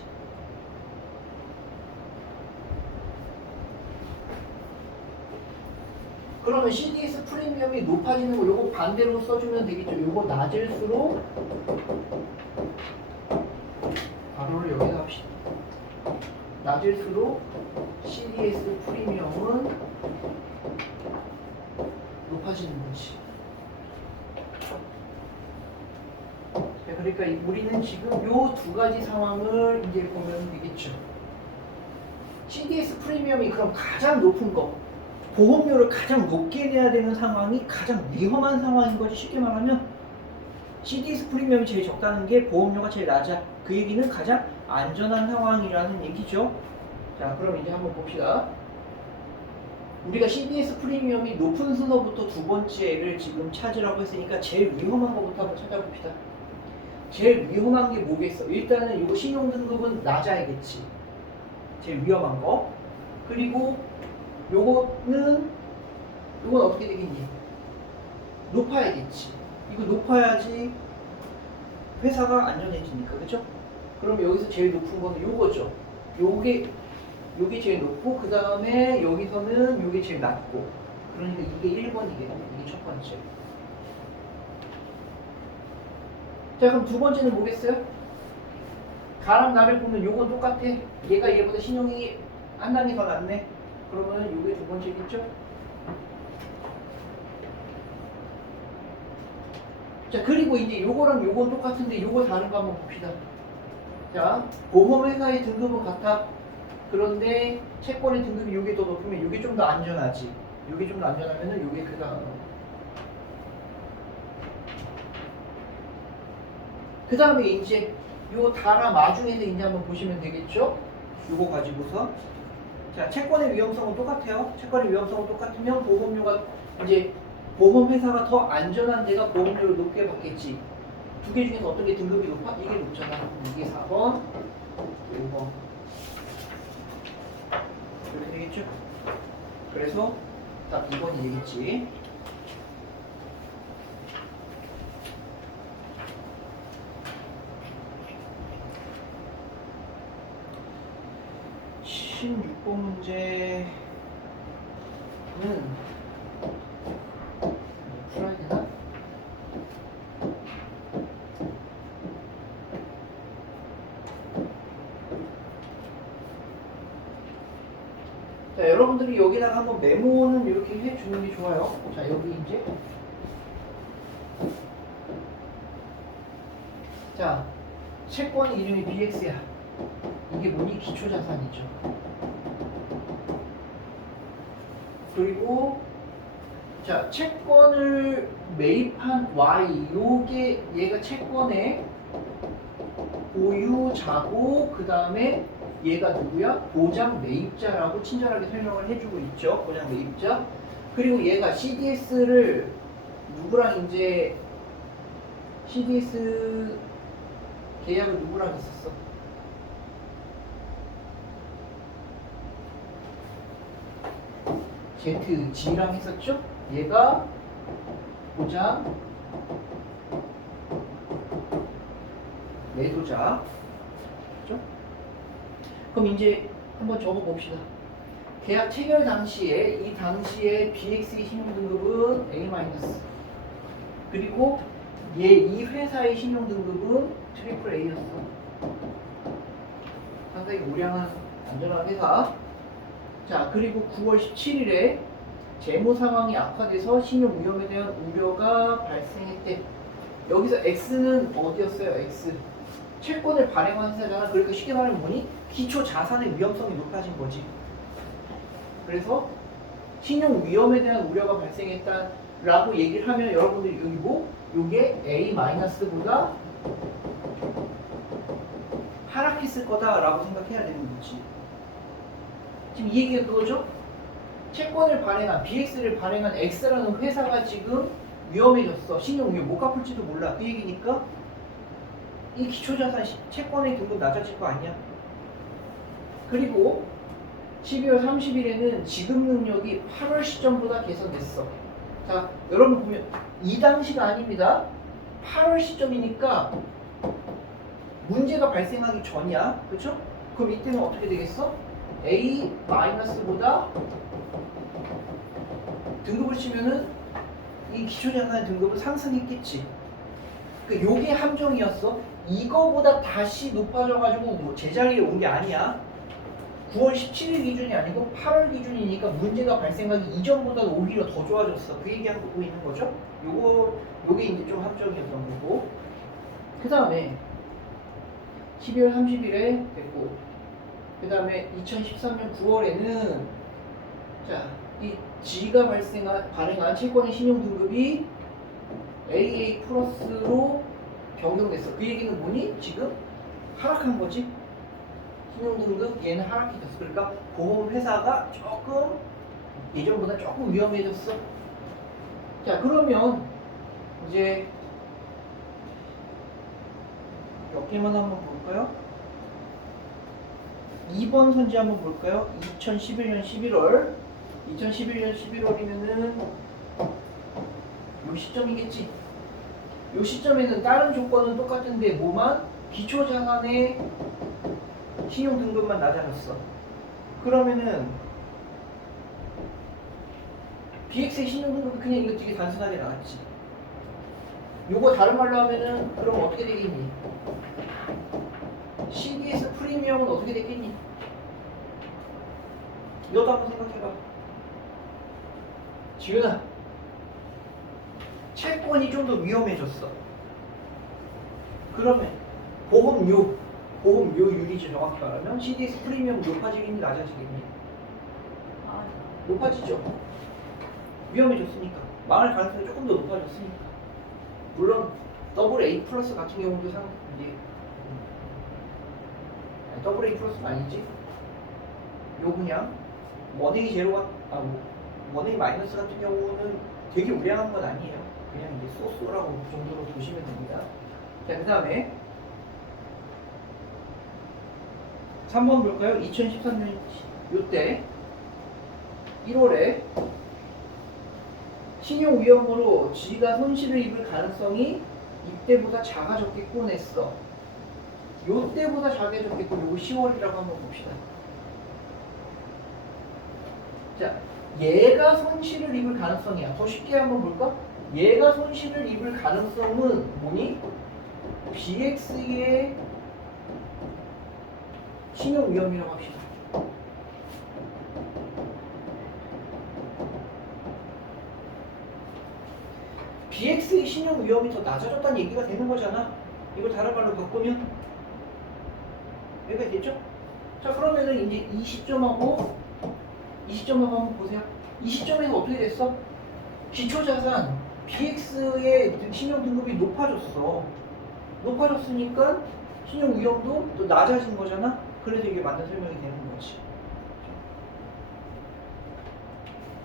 그러면 CDS 프리미엄이 높아지는 거 요거 반대로 써주면 되겠죠. 요거 낮을수록 바로를 여기다 합시다. 낮을수록 CDS 프리미엄은 높아지는 거지. 그러니까 우리는 지금 요 두 가지 상황을 이제 보면 되겠죠. CDS 프리미엄이 그럼 가장 높은 거, 보험료를 가장 높게 내야 되는 상황이 가장 위험한 상황인 거지. 쉽게 말하면 CDS 프리미엄이 제일 적다는 게 보험료가 제일 낮아. 그 얘기는 가장 안전한 상황이라는 얘기죠. 자, 그럼 이제 한번 봅시다. 우리가 CDS 프리미엄이 높은 순서부터 두 번째를 지금 찾으라고 했으니까 제일 위험한 거부터 한번 찾아봅시다. 제일 위험한 게 뭐겠어? 일단은 이거 신용등급은 낮아야겠지. 제일 위험한 거. 그리고 요거는 어떻게 되겠니? 높아야겠지. 이거 높아야지 회사가 안전해지니까, 그렇죠? 그럼 여기서 제일 높은 거는 요거죠. 요게 제일 높고 그 다음에 여기서는 요게 제일 낮고. 그러니까 이게 1번이겠네. 이게 첫 번째. 자, 그럼 두 번째는 뭐겠어요? 가랑 나를 보면 요건 똑같아. 얘가 얘보다 신용이 한 단계 더 낮네. 그러면 요게 두 번째겠죠? 자, 그리고 이제 요거랑 요건 똑같은데 요거 다른 거 한번 봅시다. 자, 보험회사의 등급은 같아. 그런데 채권의 등급이 요게 더 높으면 요게 좀 더 안전하지. 요게 좀 더 안전하면은 요게 그 다음. 그 다음에 이제 요 다라 마중에서 이제 한번 보시면 되겠죠? 요거 가지고서. 자, 채권의 위험성은 똑같아요. 채권의 위험성은 똑같으면 보험료가 이제 보험회사가 더 안전한 데가 보험료를 높게 받겠지. 두 개 중에서 어떤 게 등급이 높아? 이게 높잖아. 이게 4번, 5번. 이렇게 되겠죠? 그래서 딱 2번이 되겠지. 신 6번 문제는 풀어야 되나? 자, 여러분들이 여기다가 한번 메모는 이렇게 해주는 게 좋아요. 자, 여기 이제. 자, 채권 이름이 BX야. 이게 뭐니? 기초자산이죠. 그리고 자, 채권을 매입한 Y, 요게 얘가 채권의 보유자고, 그 다음에 얘가 누구야? 보장 매입자라고 친절하게 설명을 해주고 있죠. 보장 매입자. 그리고 얘가 CDS를 누구랑 이제 CDS 계약을 누구랑 했었어? ZG랑 했었죠? 얘가 보장 매도자. 그렇죠? 그럼 이제 한번 적어 봅시다. 계약 체결 당시에 이 당시에 BX의 신용등급은 A-, 그리고 이 회사의 신용등급은 트리플 A였어. 상당히 우량한 안전한 회사. 자, 그리고 9월 17일에 재무 상황이 악화돼서 신용 위험에 대한 우려가 발생했대. 여기서 X는 어디였어요? X. 채권을 발행한 회사잖아. 그러니까 쉽게 말하면 뭐니? 기초 자산의 위험성이 높아진 거지. 그래서 신용 위험에 대한 우려가 발생했다라고 얘기를 하면 여러분들이 여기 뭐? 요게 A-보다 하락했을 거다라고 생각해야 되는 거지. 지금 이 얘기가 그거죠? 채권을 발행한 BX를 발행한 X라는 회사가 지금 위험해졌어. 신용 위험 못 갚을지도 몰라. 그 얘기니까 이 기초자산 채권의 등급 낮아질 거 아니야. 그리고 12월 30일에는 지급 능력이 8월 시점보다 개선됐어. 자, 여러분 보면 이 당시가 아닙니다. 8월 시점이니까 문제가 발생하기 전이야. 그렇죠? 그럼 이때는 어떻게 되겠어? A-보다 등급을 치면은 이 기초자산 등급은 상승했겠지. 그 요게 함정이었어. 이거보다 다시 높아져가지고 뭐 제자리에 온 게 아니야. 9월 17일 기준이 아니고 8월 기준이니까 문제가 발생하기 이전보다는 오히려 더 좋아졌어. 그 얘기하고 있는 거죠. 요게 이제 좀 함정이었던 거고. 그 다음에 12월 30일에 됐고, 그 다음에 2013년 9월에는 자, 이 G가 발행한 채권의 신용 등급이 AA 플러스로 변경됐어. 그 얘기는 뭐니? 지금 하락한 거지. 신용등급 얘는 하락해졌어. 그러니까 보험회사가 조금 예전보다 조금 위험해졌어. 자, 그러면 이제 몇 개만 한번 볼까요? 2번 선지 한번 볼까요? 2011년 11월 2011년 11월이면은 요 시점이겠지. 요 시점에는 다른 조건은 똑같은데 뭐만? 기초자산의 신용등급만 낮아졌어. 그러면은 BX의 신용등급이 그냥 이거 되게 단순하게 나왔지. 요거 다른 말로 하면은 그럼 어떻게 되겠니? CDS 프리미엄은 어떻게 되겠니? 너도 한번 생각해봐. 지윤아, 채권이 좀 더 위험해졌어. 그러면 보험료율이죠. 정확히 말하면 CDS 프리미엄 높아지겠니? 낮아지겠니? 높아지죠. 위험해졌으니까. 망할 가능성이 조금 더 높아졌으니까. 물론 더블 A 플러스 같은 경우도 이제 더블 A 플러스는 아니지. 요 그냥 원A 제로가 원A 마이너스 같은 경우는 되게 우량한 건 아니에요. 그냥 이제 소스라고 정도로 보시면 됩니다. 자, 그 다음에 3번 볼까요? 2013년 요때 1월에 신용 위험으로 G가 손실을 입을 가능성이 이때보다 작아졌겠군 했어. 요때보다 작아졌겠군. 요거 10월이라고 한번 봅시다. 자, 얘가 손실을 입을 가능성이야. 더 쉽게 한번 볼까? 얘가 손실을 입을 가능성은 뭐니? BX의 신용 위험이라고 합시다. BX의 신용 위험이 더 낮아졌다는 얘기가 되는 거잖아. 이걸 다른 말로 바꾸면 여기가 되죠? 자, 그러면은 이제 이 시점하고 이 시점하고 한번 보세요. 이 시점에서 어떻게 됐어? 기초자산 BX의 신용 등급이 높아졌어. 높아졌으니까 신용 위험도 또 낮아진 거잖아. 그래서 이게 맞는 설명이 되는 거지.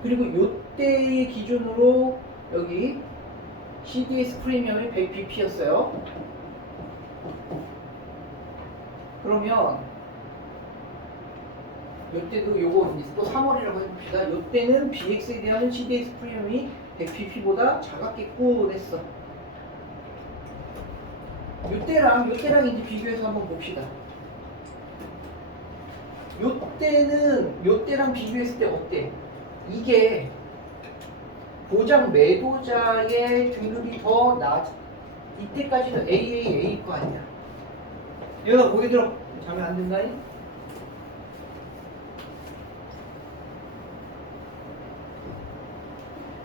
그리고 요때의 기준으로 여기 CDS 프리미엄이 100bp였어요. 그러면 요때도 요거 또 3월이라고 해봅시다. 요때는 BX에 대한 CDS 프리미엄이 100bp보다 작았겠고 했어. 요때랑 이제 비교해서 한번 봅시다. 요때랑 비교했을 때 어때? 이게 보장 매도자의 등급이 더 낮. 이때까지는 AAA일 거 아니야. 얘가 고개 들어 자면 안 된다니?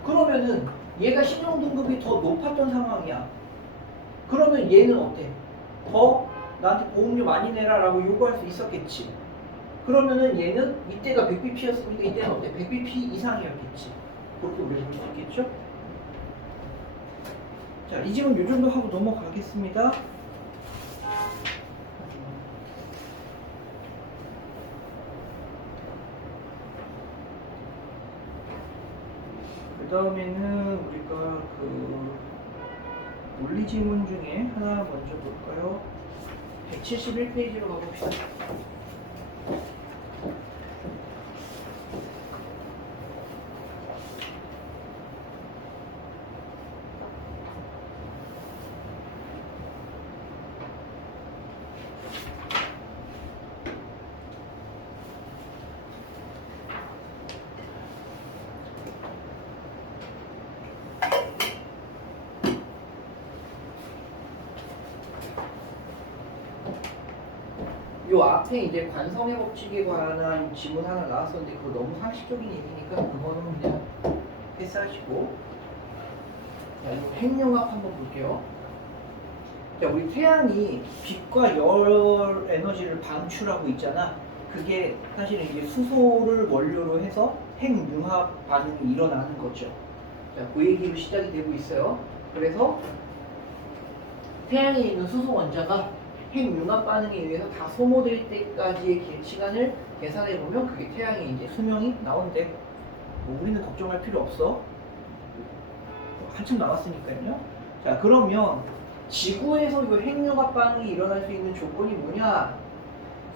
그러면은 얘가 신용 등급이 더 높았던 상황이야. 그러면 얘는 어때? 더 나한테 보험료 많이 내라라고 요구할 수 있었겠지. 그러면은 얘는 이때가 100bp였으니까 이때는 어때? 100bp 이상이었겠지. 그렇게 우리가 볼 수 있겠죠? 자, 이 질문 요 정도 하고 넘어가겠습니다. 그 다음에는 우리가 그 논리 지문 중에 하나 먼저 볼까요? 171페이지로 가봅시다. 요 앞에 이제 관성의 법칙에 관한 지문 하나 나왔었는데 그거 너무 상식적인 얘기니까 그거는 그냥 패스하시고, 자, 이거 핵융합 한번 볼게요. 자, 우리 태양이 빛과 열 에너지를 방출하고 있잖아. 그게 사실은 이제 수소를 원료로 해서 핵융합 반응이 일어나는 거죠. 자, 그 얘기로 시작이 되고 있어요. 그래서 태양에 있는 수소 원자가 핵융합 반응에 의해서 다 소모될 때까지의 시간을 계산해 보면 그게 태양의 이제 수명이 나온대. 뭐 우리는 걱정할 필요 없어. 한참 남았으니까요. 자, 그러면 지구에서 이 핵융합 반응이 일어날 수 있는 조건이 뭐냐?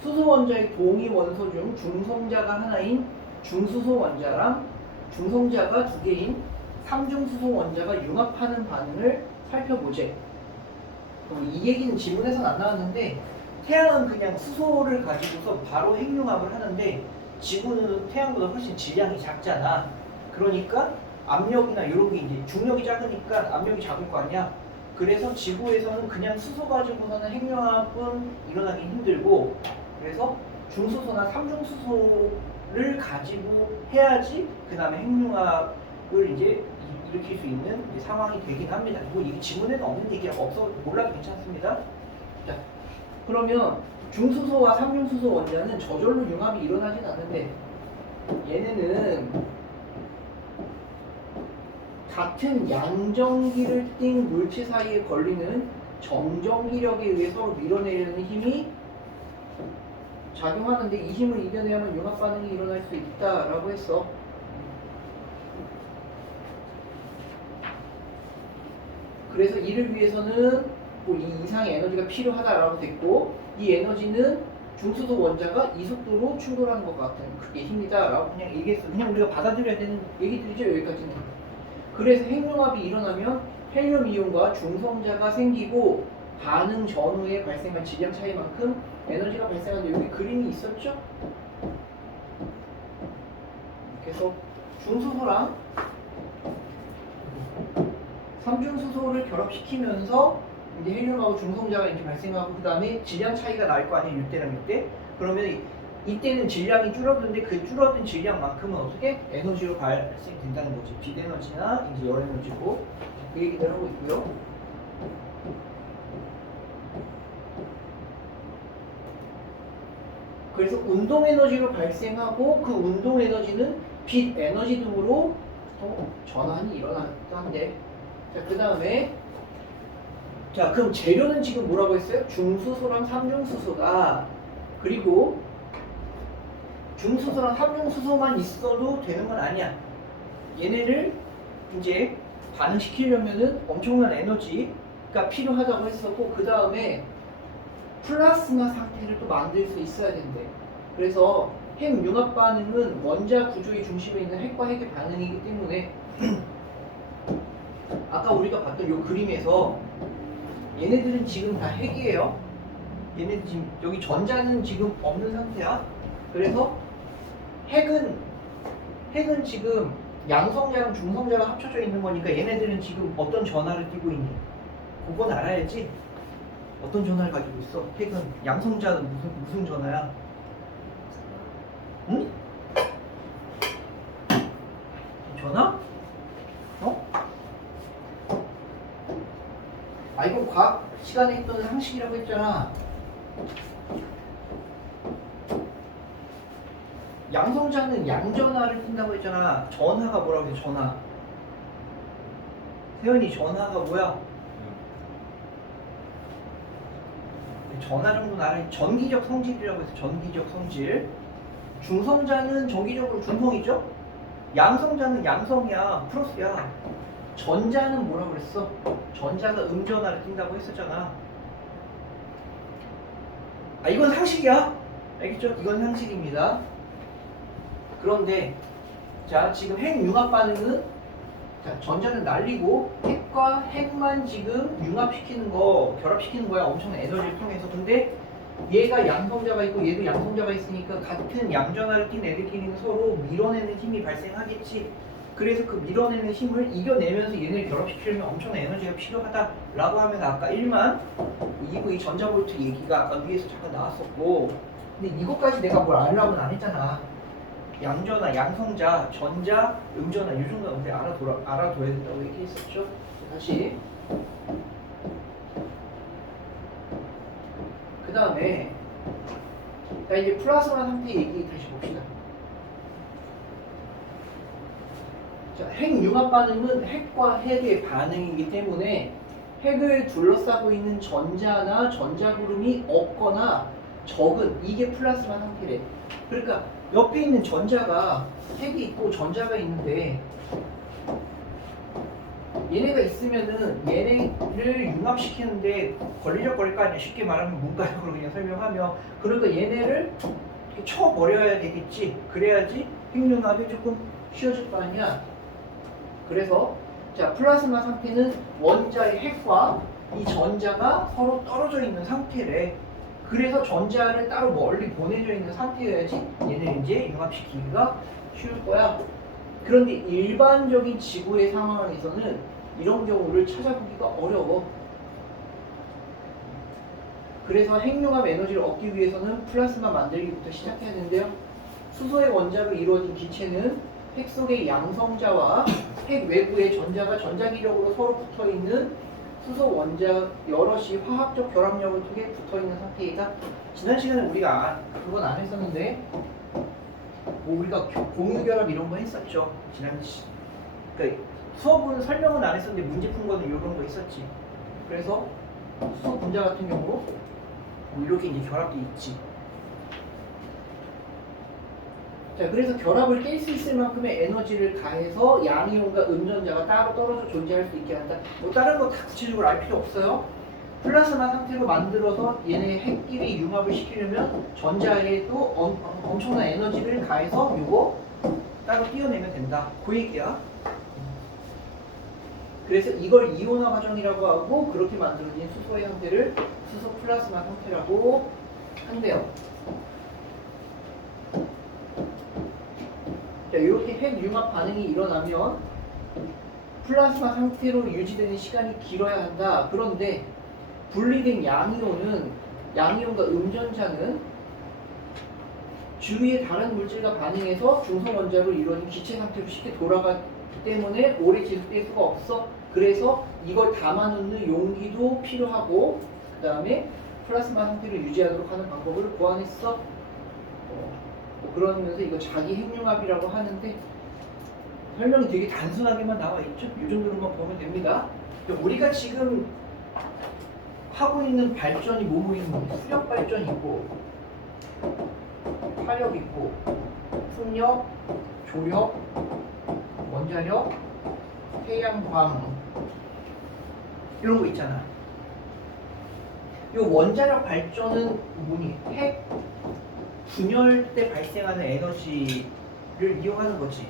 수소 원자의 동위 원소 중 중성자가 하나인 중수소 원자랑 중성자가 두 개인 삼중수소 원자가 융합하는 반응을 살펴보재. 이 얘기는 지문에서는 안 나왔는데 태양은 그냥 수소를 가지고서 바로 핵융합을 하는데 지구는 태양보다 훨씬 질량이 작잖아. 그러니까 압력이나 이런 게 이제 중력이 작으니까 압력이 작을 거 아니야. 그래서 지구에서는 그냥 수소 가지고서는 핵융합은 일어나기 힘들고, 그래서 중수소나 삼중수소를 가지고 해야지 그 다음에 핵융합을 이제 일으킬 수 있는 상황이 되긴 합니다. 뭐 이게 지문에는 없는 얘기라 없어 몰라도 괜찮습니다. 자, 그러면 중수소와 삼중수소 원자는 저절로 융합이 일어나진 않는데 얘네는 같은 양전기를 띈 물체 사이에 걸리는 정전기력에 의해서 밀어내려는 힘이 작용하는데 이 힘을 이겨내야만 융합 반응이 일어날 수 있다라고 했어. 그래서 이를 위해서는 뭐 이 이상의 에너지가 필요하다라고 됐고, 이 에너지는 중수소 원자가 이 속도로 충돌하는 것 같은 그게 힘이다라고 그냥 얘기했어. 그냥 우리가 받아들여야 되는 얘기들이죠, 여기까지는. 그래서 핵융합이 일어나면 헬륨 이온과 중성자가 생기고 반응 전후에 발생한 질량 차이만큼 에너지가 발생하는데 여기 그림이 있었죠? 그래서 중수소랑 삼중수소를 결합시키면서 이제 헬륨하고 중성자가 이렇게 발생하고 그 다음에 질량 차이가 날 거 아니에요, 이때랑 이때. 그러면 이때는 질량이 줄어드는데 그 줄어든 질량만큼은 어떻게 에너지로 발생된다는 거지. 빛 에너지나 이제 열 에너지고 그 얘기들 하고 있고요. 그래서 운동 에너지로 발생하고 그 운동 에너지는 빛 에너지 등으로 또 전환이 일어난다는데. 자, 그 다음에 자, 그럼 재료는 지금 뭐라고 했어요? 중수소랑 삼중수소다. 그리고 중수소랑 삼중수소만 있어도 되는 건 아니야. 얘네를 이제 반응시키려면은 엄청난 에너지가 필요하다고 했었고, 그 다음에 플라스마 상태를 또 만들 수 있어야 된대. 그래서 핵융합 반응은 원자 구조의 중심에 있는 핵과 핵의 반응이기 때문에 아까 우리가 봤던 이 그림에서 얘네들은 지금 다 핵이에요. 얘네들 지금 여기 전자는 지금 없는 상태야. 그래서 핵은 지금 양성자랑 중성자가 합쳐져 있는 거니까 얘네들은 지금 어떤 전하를 띠고 있니? 그건 알아야지. 어떤 전하를 가지고 있어? 핵은 양성자는 무슨 전하야? 응? 전하? 어? 아, 이거 과학 시간에 했던 상식이라고 했잖아. 양성자는 양전하를 띈다고 했잖아. 전하가 뭐라고 해? 전하. 세연이 전하가 뭐야? 전하 정도는 알아. 전기적 성질이라고 해서 전기적 성질. 중성자는 정기적으로 중성이죠? 양성자는 양성이야. 플러스야. 전자는 뭐라고 그랬어? 전자가 음전하를 띈다고 했었잖아. 아, 이건 상식이야. 알겠죠? 이건 상식입니다. 그런데 자, 지금 핵융합 반응은 자, 전자는 날리고 핵과 핵만 지금 융합시키는 거, 결합시키는 거야. 엄청난 에너지를 통해서. 근데 얘가 양성자가 있고 얘도 양성자가 있으니까 같은 양전하를 띈 애들끼리는 서로 밀어내는 힘이 발생하겠지. 그래서 그 밀어내는 힘을 이겨내면서 얘네를 결합시키려면 엄청난 에너지가 필요하다라고 하면 아까 1만 EV 전자볼트 얘기가 아까 위에서 잠깐 나왔었고, 근데 이것까지 내가 뭘 알라고는 안 했잖아. 양전하, 양성자, 전자, 음전하 이 정도는 우리 알아둬야 된다고 얘기했었죠. 다시 그 다음에 자, 이제 플라스마 상태 얘기 다시 봅시다. 자, 핵융합 반응은 핵과 핵의 반응이기 때문에 핵을 둘러싸고 있는 전자나 전자구름이 없거나 적은 이게 플라스마 상태래. 그러니까 옆에 있는 전자가 핵이 있고 전자가 있는데 얘네가 있으면은 얘네를 융합시키는데 걸리적거릴 거 아니야. 쉽게 말하면 문과적으로 그냥 설명하면. 그러니까 얘네를 쳐버려야 되겠지. 그래야지 핵융합이 조금 쉬워질 거 아니야. 그래서 자, 플라스마 상태는 원자의 핵과 이 전자가 서로 떨어져 있는 상태래. 그래서 전자를 따로 멀리 보내져 있는 상태여야지 얘는 이제 융합시키기가 쉬울 거야. 그런데 일반적인 지구의 상황에서는 이런 경우를 찾아보기가 어려워. 그래서 핵융합 에너지를 얻기 위해서는 플라스마 만들기부터 시작해야 되는데요. 수소의 원자로 이루어진 기체는 핵 속의 양성자와 핵 외부의 전자가 전자기력으로 서로 붙어있는 수소 원자 여럿이 화학적 결합력을 통해 붙어있는 상태이다. 지난 시간에 우리가 그건 안 했었는데 뭐 우리가 공유결합 이런 거 했었죠. 그러니까 수업은 설명은 안 했었는데 문제 푼 거는 이런 거 있었지. 그래서 수소 분자 같은 경우 뭐 이렇게 이제 결합이 있지. 자, 그래서 결합을 깰 수 있을 만큼의 에너지를 가해서 양이온과 음전자가 따로 떨어져 존재할 수 있게 한다. 뭐 다른 거 다 구체적으로 알 필요 없어요. 플라스마 상태로 만들어서 얘네 핵끼리 융합을 시키려면 전자에 또 엄청난 에너지를 가해서 이거 따로 띄어내면 된다. 그 얘기야. 그래서 이걸 이온화 과정이라고 하고 그렇게 만들어진 수소의 형태를 수소 플라스마 상태라고 한대요. 자, 이렇게 핵융합 반응이 일어나면 플라스마 상태로 유지되는 시간이 길어야 한다. 그런데 분리된 양이온과 음전자는 주위의 다른 물질과 반응해서 중성 원자로 이루어진 기체 상태로 쉽게 돌아가기 때문에 오래 지속될 수가 없어. 그래서 이걸 담아놓는 용기도 필요하고 그 다음에 플라스마 상태를 유지하도록 하는 방법을 고안했어. 뭐 그러면서 이거 자기 핵융합이라고 하는데 설명이 되게 단순하게만 나와 있죠. 이 정도로만 보면 됩니다. 우리가 지금 하고 있는 발전이 뭐뭐 있는 거? 수력 발전 있고, 화력 있고, 풍력, 조력, 원자력, 태양광 이런 거 있잖아. 이 원자력 발전은 뭐니? 핵 분열 때 발생하는 에너지를 이용하는 거지.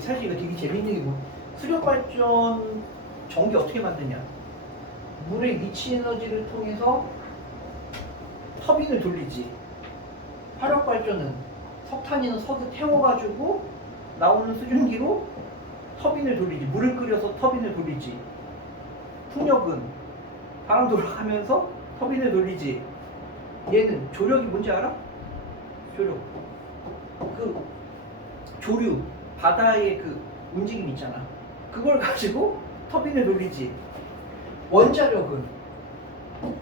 사실 이거 되게 재밌는 게 뭐 수력 발전 전기 어떻게 만드냐? 물의 미치 에너지를 통해서 터빈을 돌리지. 화력 발전은 석탄이나 석을 태워가지고 나오는 수증기로 터빈을 돌리지. 물을 끓여서 터빈을 돌리지. 풍력은 바람 돌아가면서 터빈을 돌리지. 얘는 조력이 뭔지 알아? 조력. 그 조류, 바다의 그 움직임 있잖아. 그걸 가지고 터빈을 돌리지. 원자력은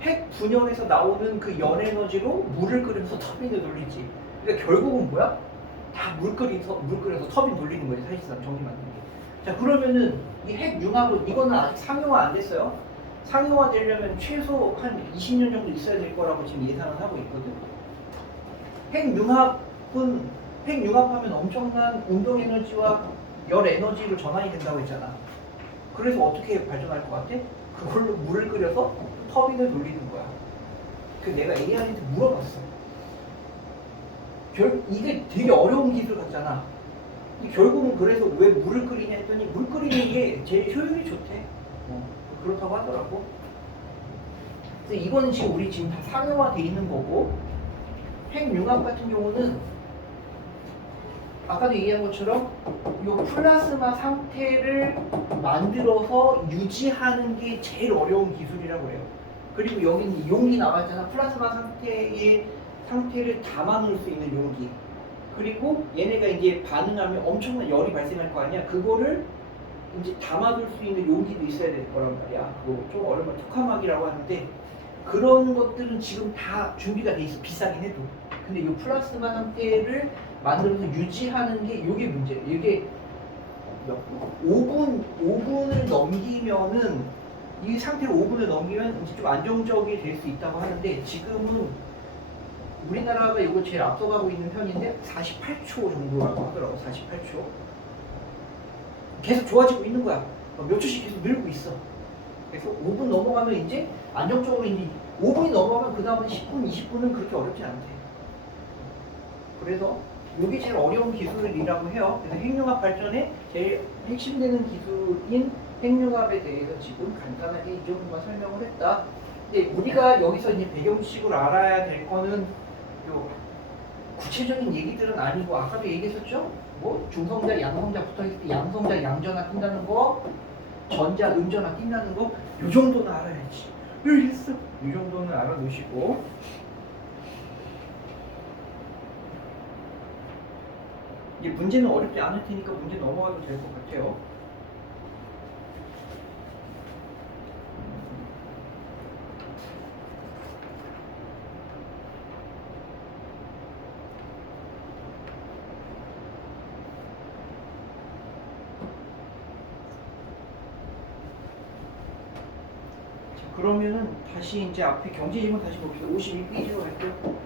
핵 분열에서 나오는 그 열 에너지로 물을 끓여서 터빈을 돌리지. 그러니까 결국은 뭐야? 다 물 끓여서 터빈 돌리는 거지. 사실상 전기 만드는 게. 자, 그러면은 이 핵 융합은 이거는 아직 상용화 안 됐어요. 상용화 되려면 최소 한 20년 정도 있어야 될 거라고 지금 예상을 하고 있거든. 핵 융합하면 엄청난 운동 에너지와 열 에너지로 전환이 된다고 했잖아. 그래서 어떻게 발전할 것 같아? 그걸로 물을 끓여서 터빈을 돌리는 거야. 그 내가 AI한테 물어봤어. 이게 되게 어려운 기술 같잖아. 근데 결국은 그래서 왜 물을 끓이냐 했더니 물 끓이는 게 제일 효율이 좋대. 그렇다고 하더라고. 그래서 이거는 지금 우리 지금 다 상용화돼 있는 거고, 핵융합 같은 경우는 아까도 얘기한 것처럼 이 플라스마 상태를 만들어서 유지하는 게 제일 어려운 기술이라고 해요. 그리고 여기는 용기 나왔잖아. 플라스마 상태를 담아놓을 수 있는 용기. 그리고 얘네가 이제 반응하면 엄청난 열이 발생할 거 아니야. 그거를 이제 담아둘 수 있는 용기도 있어야 될 거란 말이야. 그거 좀 어려운 토카막이라고 하는데 그런 것들은 지금 다 준비가 돼 있어. 비싸긴 해도. 근데 이 플라스마 상태를 만들어서 유지하는 게 이게 문제예요. 이게 5분을 넘기면은 이 상태로 5분을 넘기면 이제 좀 안정적이 될 수 있다고 하는데 지금은 우리나라가 이거 제일 앞서가고 있는 편인데 48초 정도라고 하더라고. 48초. 계속 좋아지고 있는 거야. 몇 초씩 계속 늘고 있어. 그래서 5분 넘어가면 이제 안정적으로 이제 5분이 넘어가면 그 다음에 10분, 20분은 그렇게 어렵지 않대. 그래서 이게 제일 어려운 기술이라고 해요. 그래서 핵융합 발전에 제일 핵심되는 기술인 핵융합에 대해서 지금 간단하게 이 정도만 설명을 했다. 근데 우리가 여기서 이제 배경식으로 알아야 될 거는 요 구체적인 얘기들은 아니고 아까도 얘기했었죠? 뭐 중성자, 양성자 붙어있을 때 양성자, 양전화 낀다는 거, 전자, 음전화 낀다는 거, 요 정도는 알아야지. 알겠어? 이 정도는 알아놓으시고 이제 문제는 어렵지 않을 테니까 문제 넘어가도 될 것 같아요. 자, 그러면은 다시 이제 앞에 경제 지문 다시 봅시다. 52페이지로 갈게요.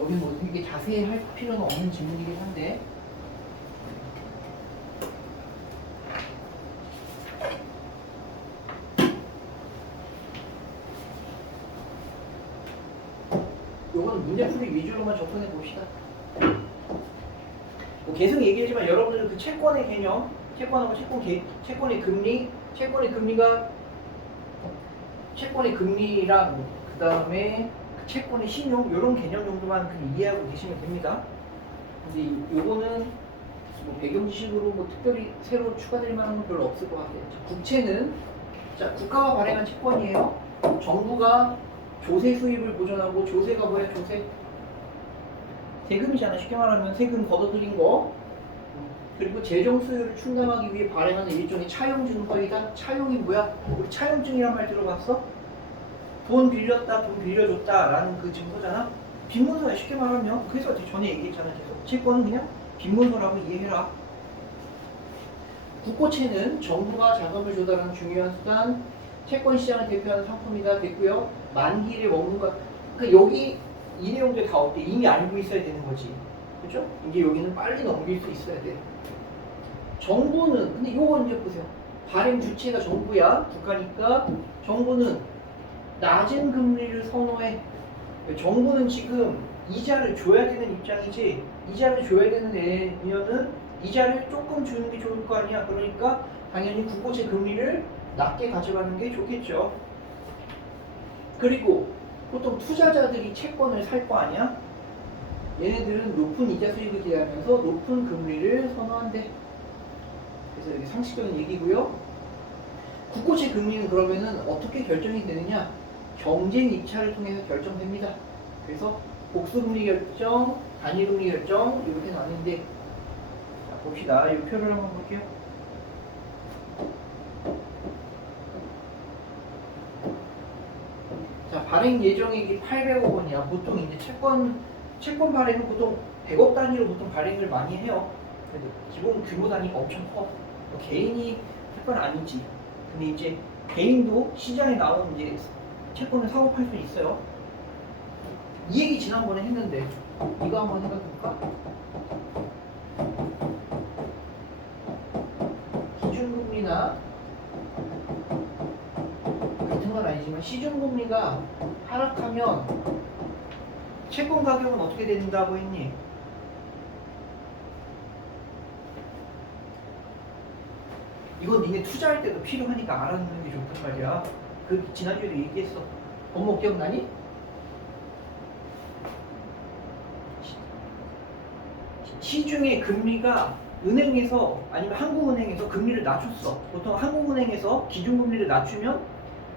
여기는 뭐 되게 자세히 할 필요는 없는 질문이긴 한데 요건 문제풀이 위주로만 접근해 봅시다. 뭐 계속 얘기하지만 여러분들은 그 채권의 개념, 채권하고 채권의 금리랑 그 다음에 채권의 신용 이런 개념 정도만 그냥 이해하고 계시면 됩니다. 근데 요거는 뭐 배경 지식으로 뭐 특별히 새로 추가될 만한 건 별로 없을 것 같아요. 자, 국채는 자 국가가 발행한 채권이에요. 정부가 조세 수입을 보전하고 조세가 뭐야? 조세 세금이잖아. 쉽게 말하면 세금 걷어들인 거. 그리고 재정 수요를 충당하기 위해 발행하는 일종의 차용 증서이다. 차용이 뭐야? 우리 차용증이란 말 들어봤어? 돈 빌렸다, 돈 빌려줬다라는 그 증서잖아. 빈문서야 쉽게 말하면. 그래서 전에 얘기했잖아. 계속 채권은 그냥 빈문서라고 이해해라. 국고채는 정부가 자금을 조달하는 중요한 수단, 채권 시장을 대표하는 상품이다. 됐고요. 만기를 먹는 것. 그러니까 여기 이 내용들 다 어때? 이미 알고 있어야 되는 거지. 그죠? 이제 여기는 빨리 넘길 수 있어야 돼. 정부는 근데 요거 이제 보세요. 발행 주체가 정부야. 국가니까 정부는 낮은 금리를 선호해. 정부는 지금 이자를 줘야 되는 입장이지. 이자를 줘야 되는 애면은 이자를 조금 주는 게 좋을 거 아니야. 그러니까 당연히 국고채 금리를 낮게 가져가는 게 좋겠죠. 그리고 보통 투자자들이 채권을 살 거 아니야. 얘네들은 높은 이자 수익을 기대하면서 높은 금리를 선호한대. 그래서 여기 상식적인 얘기고요. 국고채 금리는 그러면은 어떻게 결정이 되느냐? 경쟁 입찰을 통해서 결정됩니다. 그래서 복수금리 결정, 단위금리 결정 이렇게 나뉘는데 자, 봅시다. 이 표를 한번 볼게요. 자, 발행 예정액이 800억 원이야. 보통 이제 채권 발행은 보통 100억 단위로 보통 발행을 많이 해요. 그래도 기본 규모 단위가 엄청 커. 개인이 채권 아니지. 근데 이제 개인도 시장에 나오는 이제 채권을 사고 팔 수 있어요. 이 얘기 지난번에 했는데 이거 한번 해봐볼까? 기준금리나 같은 건 아니지만 시중금리가 하락하면 채권 가격은 어떻게 된다고 했니? 이건 니네 투자할 때도 필요하니까 알아두는 게 좋단 말이야. 그 지난주에도 얘기했어. 엄마 기억나니? 시중의 금리가 은행에서 아니면 한국은행에서 금리를 낮췄어. 보통 한국은행에서 기준금리를 낮추면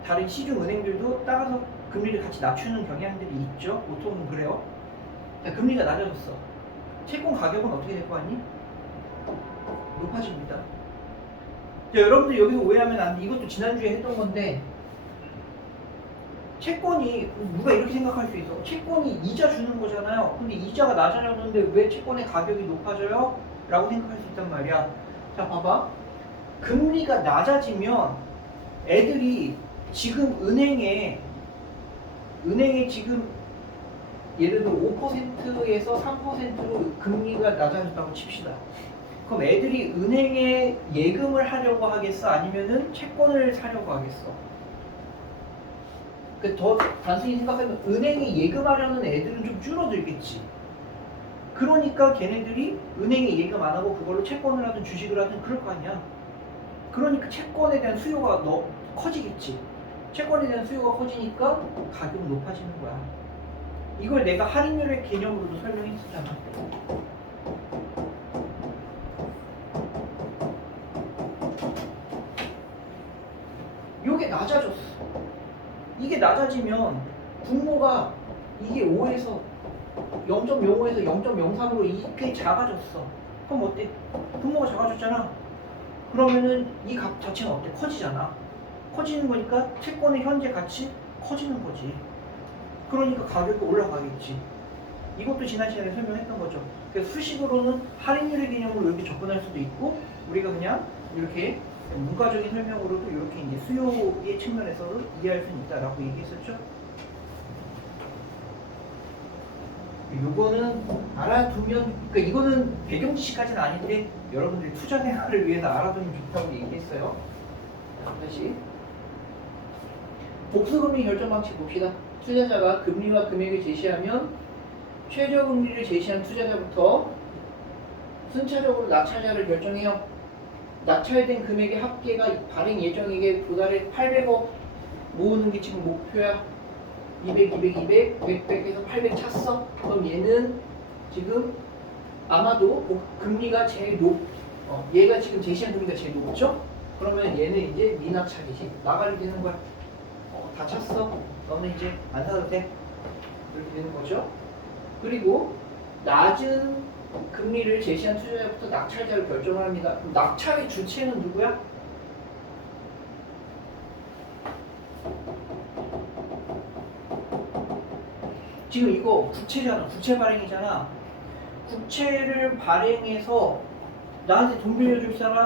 다른 시중은행들도 따라서 금리를 같이 낮추는 경향들이 있죠. 보통은 그래요. 금리가 낮아졌어. 채권 가격은 어떻게 될 거 아니? 높아집니다. 자, 여러분들 여기서 오해하면 안 돼. 이것도 지난주에 했던 건데 채권이 누가 이렇게 생각할 수 있어. 채권이 이자 주는 거잖아요. 근데 이자가 낮아졌는데 왜 채권의 가격이 높아져요? 라고 생각할 수 있단 말이야. 자, 봐봐. 금리가 낮아지면 애들이 지금 은행에 지금 예를 들어 5%에서 3%로 금리가 낮아졌다고 칩시다. 그럼 애들이 은행에 예금을 하려고 하겠어? 아니면은 채권을 사려고 하겠어? 더 단순히 생각하면 은행에 예금하려는 애들은 좀 줄어들겠지. 그러니까 걔네들이 은행에 예금 안 하고 그걸로 채권을 하든 주식을 하든 그럴 거 아니야. 그러니까 채권에 대한 수요가 커지겠지. 채권에 대한 수요가 커지니까 가격은 높아지는 거야. 이걸 내가 할인율의 개념으로도 설명했었잖아. 요게 낮아졌어. 이게 낮아지면 분모가 이게 5에서 0.05에서 0.03으로 이게 작아졌어. 그럼 어때? 분모가 작아졌잖아. 그러면은 이 값 자체는 어때? 커지잖아. 커지는 거니까 채권의 현재 가치 커지는 거지. 그러니까 가격이 올라가겠지. 이것도 지난 시간에 설명했던 거죠. 그래서 수식으로는 할인율의 개념으로 이렇게 접근할 수도 있고 우리가 그냥 이렇게 문과적인 설명으로도 이렇게 이제 수요의 측면에서도 이해할 수 있다라고 얘기했었죠. 요거는 알아두면, 그러니까 이거는 배경 지식까지는 아닌데 여러분들이 투자 생활을 위해서 알아두면 좋다고 얘기했어요. 다시 복수금리 결정 방식 봅시다. 투자자가 금리와 금액을 제시하면 최저금리를 제시한 투자자부터 순차적으로 낙찰자를 결정해요. 낙찰된 금액의 합계가 발행 예정액에 도달해 800억 모으는 게 지금 목표야. 200, 200, 200, 100, 100에서 800 찼어. 그럼 얘는 지금 아마도 금리가 제일 얘가 지금 제시한 금리가 제일 높죠? 그러면 얘는 이제 미납차리지. 나가리 되는 거야. 다 찼어. 너는 이제 안 사도 돼. 이렇게 되는 거죠. 그리고 낮은 금리를 제시한 투자자부터 낙찰자를 결정을 합니다. 그럼 낙찰의 주체는 누구야? 지금 이거 국채잖아. 국채 발행이잖아. 국채를 발행해서 나한테 돈 빌려줄 사람,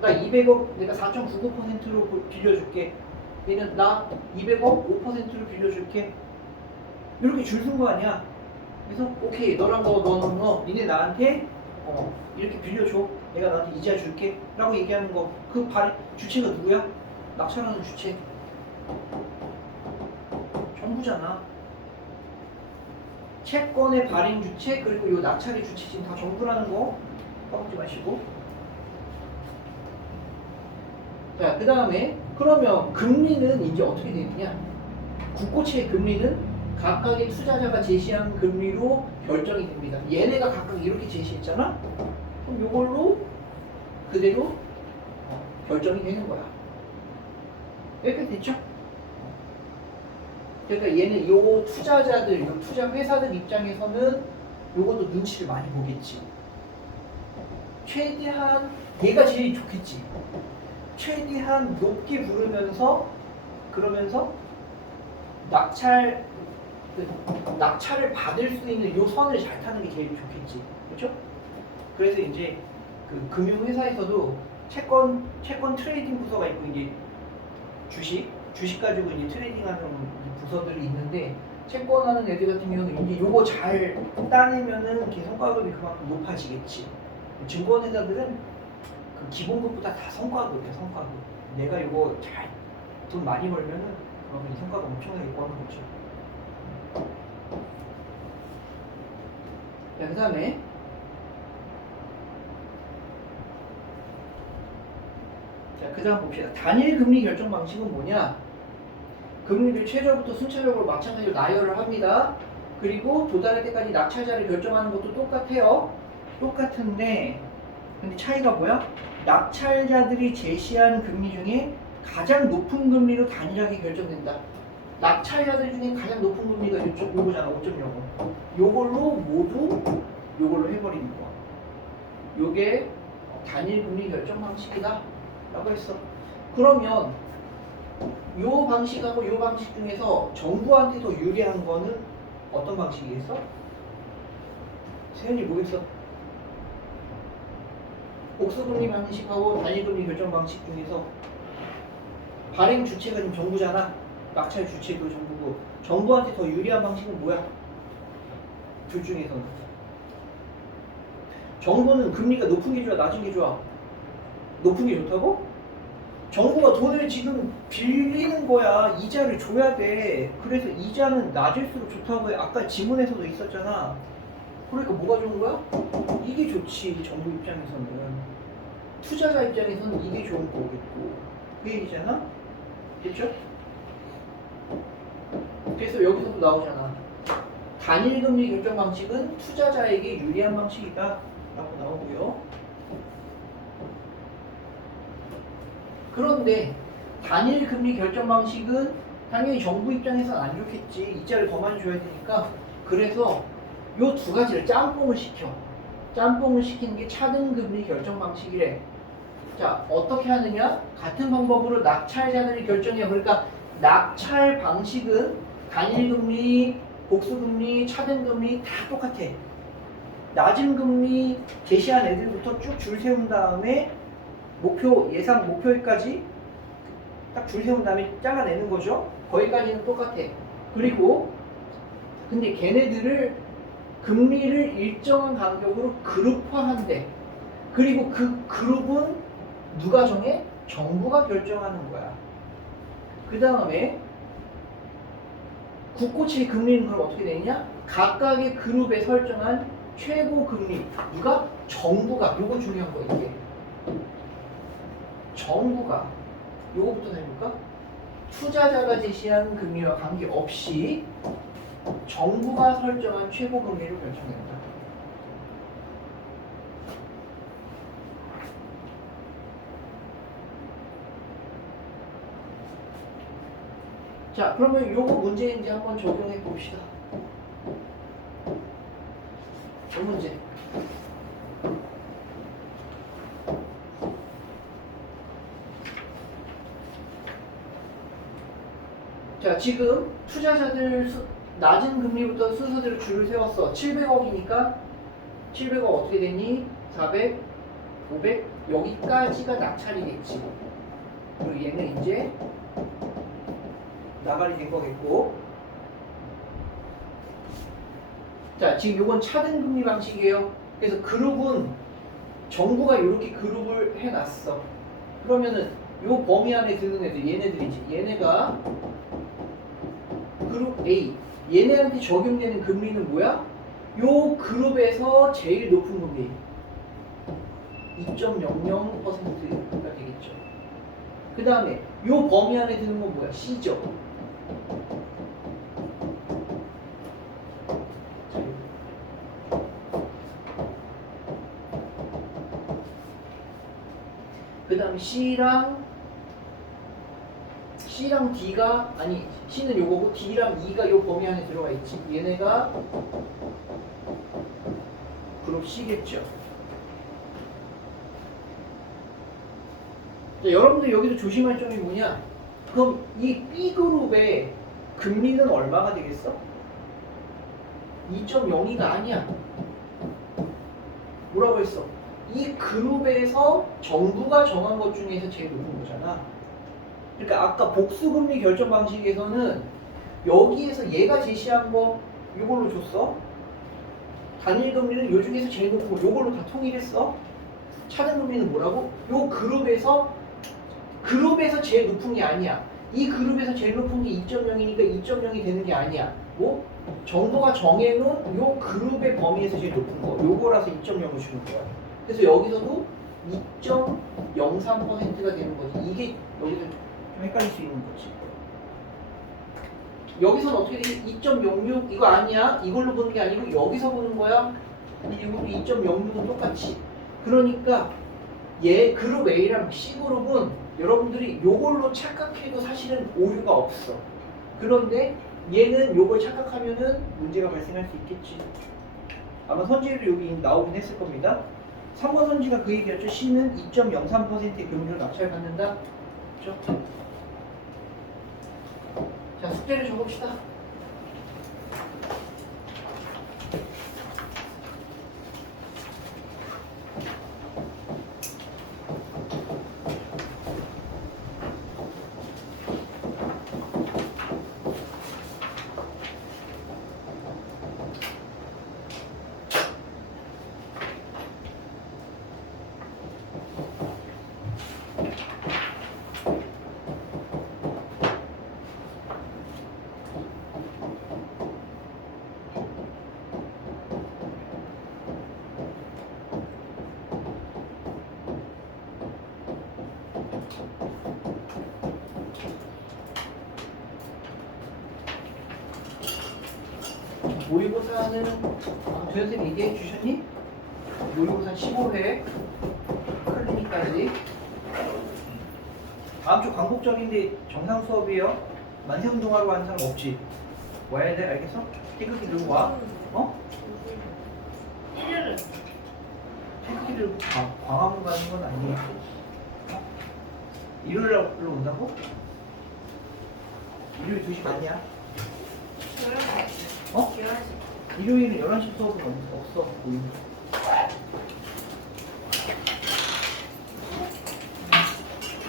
나 200억 내가 4.99%로 빌려줄게. 얘는 나 200억 5%로 빌려줄게. 이렇게 줄 쓴 거 아니야. 그래서 오케이 너랑 너 니네 나한테 이렇게 빌려줘. 내가 나한테 이자 줄게 라고 얘기하는 거. 그 주체가 누구야? 낙찰하는 주체 정부잖아. 채권의 발행 주체 그리고 요 낙찰의 주체 지금 다 정부라는 거 까먹지 마시고. 자, 그 다음에 그러면 금리는 이제 어떻게 되느냐? 국고채의 금리는 각각의 투자자가 제시한 금리로 결정이 됩니다. 얘네가 각각 이렇게 제시했잖아? 그럼 이걸로 그대로 결정이 되는 거야. 이렇게 됐죠? 그러니까 얘는 요 투자자들, 요 투자 회사들 입장에서는 요것도 눈치를 많이 보겠지. 최대한 얘가 제일 좋겠지. 최대한 높게 부르면서 그러면서 낙찰을 받을 수 있는 요 선을 잘 타는 게 제일 좋겠지. 그렇죠? 그래서 이제 그 금융회사에서도 채권 트레이딩 부서가 있고 이제 주식 가지고 이제 트레이딩하는 부서들이 있는데 채권하는 애들 같은 경우는 이제 요거 잘 따내면은 성과급이 그만큼 높아지겠지. 증권회사들은 그 기본급보다 다 성과급이야, 성과급. 내가 이거 잘 돈 많이 벌면은 이 성과급 엄청나게 구하는 거죠. 자, 그 다음에 자, 그 다음 봅시다. 단일 금리 결정 방식은 뭐냐? 금리를 최저부터 순차적으로 마찬가지로 나열을 합니다. 그리고 도달할 때까지 낙찰자를 결정하는 것도 똑같아요. 똑같은데 근데 차이가 뭐야? 낙찰자들이 제시한 금리 중에 가장 높은 금리로 단일하게 결정된다. 낙찰자들 중에 가장 높은 금리가 요거잖아. 5.05. 요걸로 모두 요걸로 해버리는 거야. 요게 단일 금리 결정 방식이다 라고 했어. 그러면 요 방식하고 요 방식 중에서 정부한테 더 유리한 거는 어떤 방식이겠어? 세연이 뭐겠어? 복수금리 방식하고 단일금리 결정 방식 중에서 발행 주체가 지금 정부잖아. 낙찰 주체도 정부고. 정부한테 더 유리한 방식은 뭐야? 둘 중에서는. 정부는 금리가 높은 게 좋아, 낮은 게 좋아? 높은 게 좋다고? 정부가 돈을 지금 빌리는 거야. 이자를 줘야 돼. 그래서 이자는 낮을수록 좋다고 해. 아까 지문에서도 있었잖아. 그러니까 뭐가 좋은 거야? 이게 좋지. 정부 입장에서는. 투자자 입장에서는 이게 좋은 거겠고. 그 얘기잖아? 됐죠? 그래서 여기서도 나오잖아. 단일금리 결정 방식은 투자자에게 유리한 방식이다 라고 나오고요. 그런데 단일금리 결정 방식은 당연히 정부 입장에서는 안 좋겠지. 이자를 더 많이 줘야 되니까. 그래서 요 두 가지를 짬뽕을 시켜. 짬뽕을 시키는 게 차등금리 결정 방식이래. 자, 어떻게 하느냐? 같은 방법으로 낙찰자들이 결정해요. 그러니까 낙찰 방식은 단일금리, 복수금리, 차등금리 다 똑같아. 낮은 금리 제시한 애들부터 쭉 줄 세운 다음에 예상 목표까지 딱 줄 세운 다음에 잘라내는 거죠. 거기까지는 똑같아. 그리고 근데 걔네들을 금리를 일정한 간격으로 그룹화한대. 그리고 그 그룹은 누가 정해? 정부가 결정하는 거야. 그 다음에 국고채 금리는 그럼 어떻게 되느냐? 각각의 그룹에 설정한 최고 금리. 누가? 정부가. 요거 중요한 거 이게. 정부가. 요거부터 해볼까? 투자자가 제시한 금리와 관계없이 정부가 설정한 최고 금리로 결정된다. 자, 그러면 요거 문제인지 한번 적용해 봅시다. 요 문제. 자, 지금 투자자들 낮은 금리부터 순서대로 줄을 세웠어. 700억이니까 700억 어떻게 됐니? 400, 500 여기까지가 낙찰이겠지. 그리고 얘는 이제 나발이 된 거겠고. 자, 지금 요건 차등 금리 방식이에요. 그래서 그룹은 정부가 이렇게 그룹을 해놨어. 그러면은 요 범위 안에 드는 애들 얘네들이지. 얘네가 그룹 A. 얘네한테 적용되는 금리는 뭐야? 요 그룹에서 제일 높은 금리 2.00%가 되겠죠. 그 다음에 요 범위 안에 드는 건 뭐야? C죠. 그 다음에 C랑 D가 아니 C는 요거고 D랑 E가 요 범위 안에 들어가 있지. 얘네가 그룹 C겠죠. 자, 여러분들 여기서 조심할 점이 뭐냐? 그럼 이 B그룹의 금리는 얼마가 되겠어? 2.02가 아니야. 뭐라고 했어? 이 그룹에서 정부가 정한 것 중에서 제일 높은 거잖아. 그러니까 아까 복수금리 결정 방식에서는 여기에서 얘가 제시한 거 이걸로 줬어. 단일금리는 요 중에서 제일 높은 거 요걸로 다 통일했어. 차등금리는 뭐라고? 요 그룹에서 제일 높은 게 아니야. 이 그룹에서 제일 높은 게 2.0이니까 2.0이 되는 게 아니야. 뭐? 정부가 정해놓은 요 그룹의 범위에서 제일 높은 거 요거라서 2.0을 주는 거야. 그래서 여기서도 2.03%가 되는 거지. 이게 여기서 좀 헷갈릴 수 있는 거지. 여기서는 어떻게 되지? 2.06 이거 아니야. 이걸로 보는 게 아니고 여기서 보는 거야. 근데 이것도 2.06은 똑같이. 그러니까 얘 그룹 A랑 C그룹은 여러분들이 요걸로 착각해도 사실은 오류가 없어. 그런데 얘는 요걸 착각하면은 문제가 발생할 수 있겠지. 아마 선지율이 여기 나오긴 했을 겁니다. 3번 선지가 그 얘기였죠. C는 2.03%의 금리로 낙찰받는다. 그렇죠? 자, 숙제를 적읍시다. 모의고사는 도현쌤 얘기해 주셨니? 모의고사 15회 클리닉까지 다음 주 광복절인데 정상 수업이에요. 만세운동하러 가는 사람 없지? 와야 돼, 알겠어? 태극기 들고 와. 어? 일요일은 태극기를 광화문 가는 건 아니야. 일요일로 온다고? 일요일 2시 반이야. 어? 일요일은 11시 수업은 없어.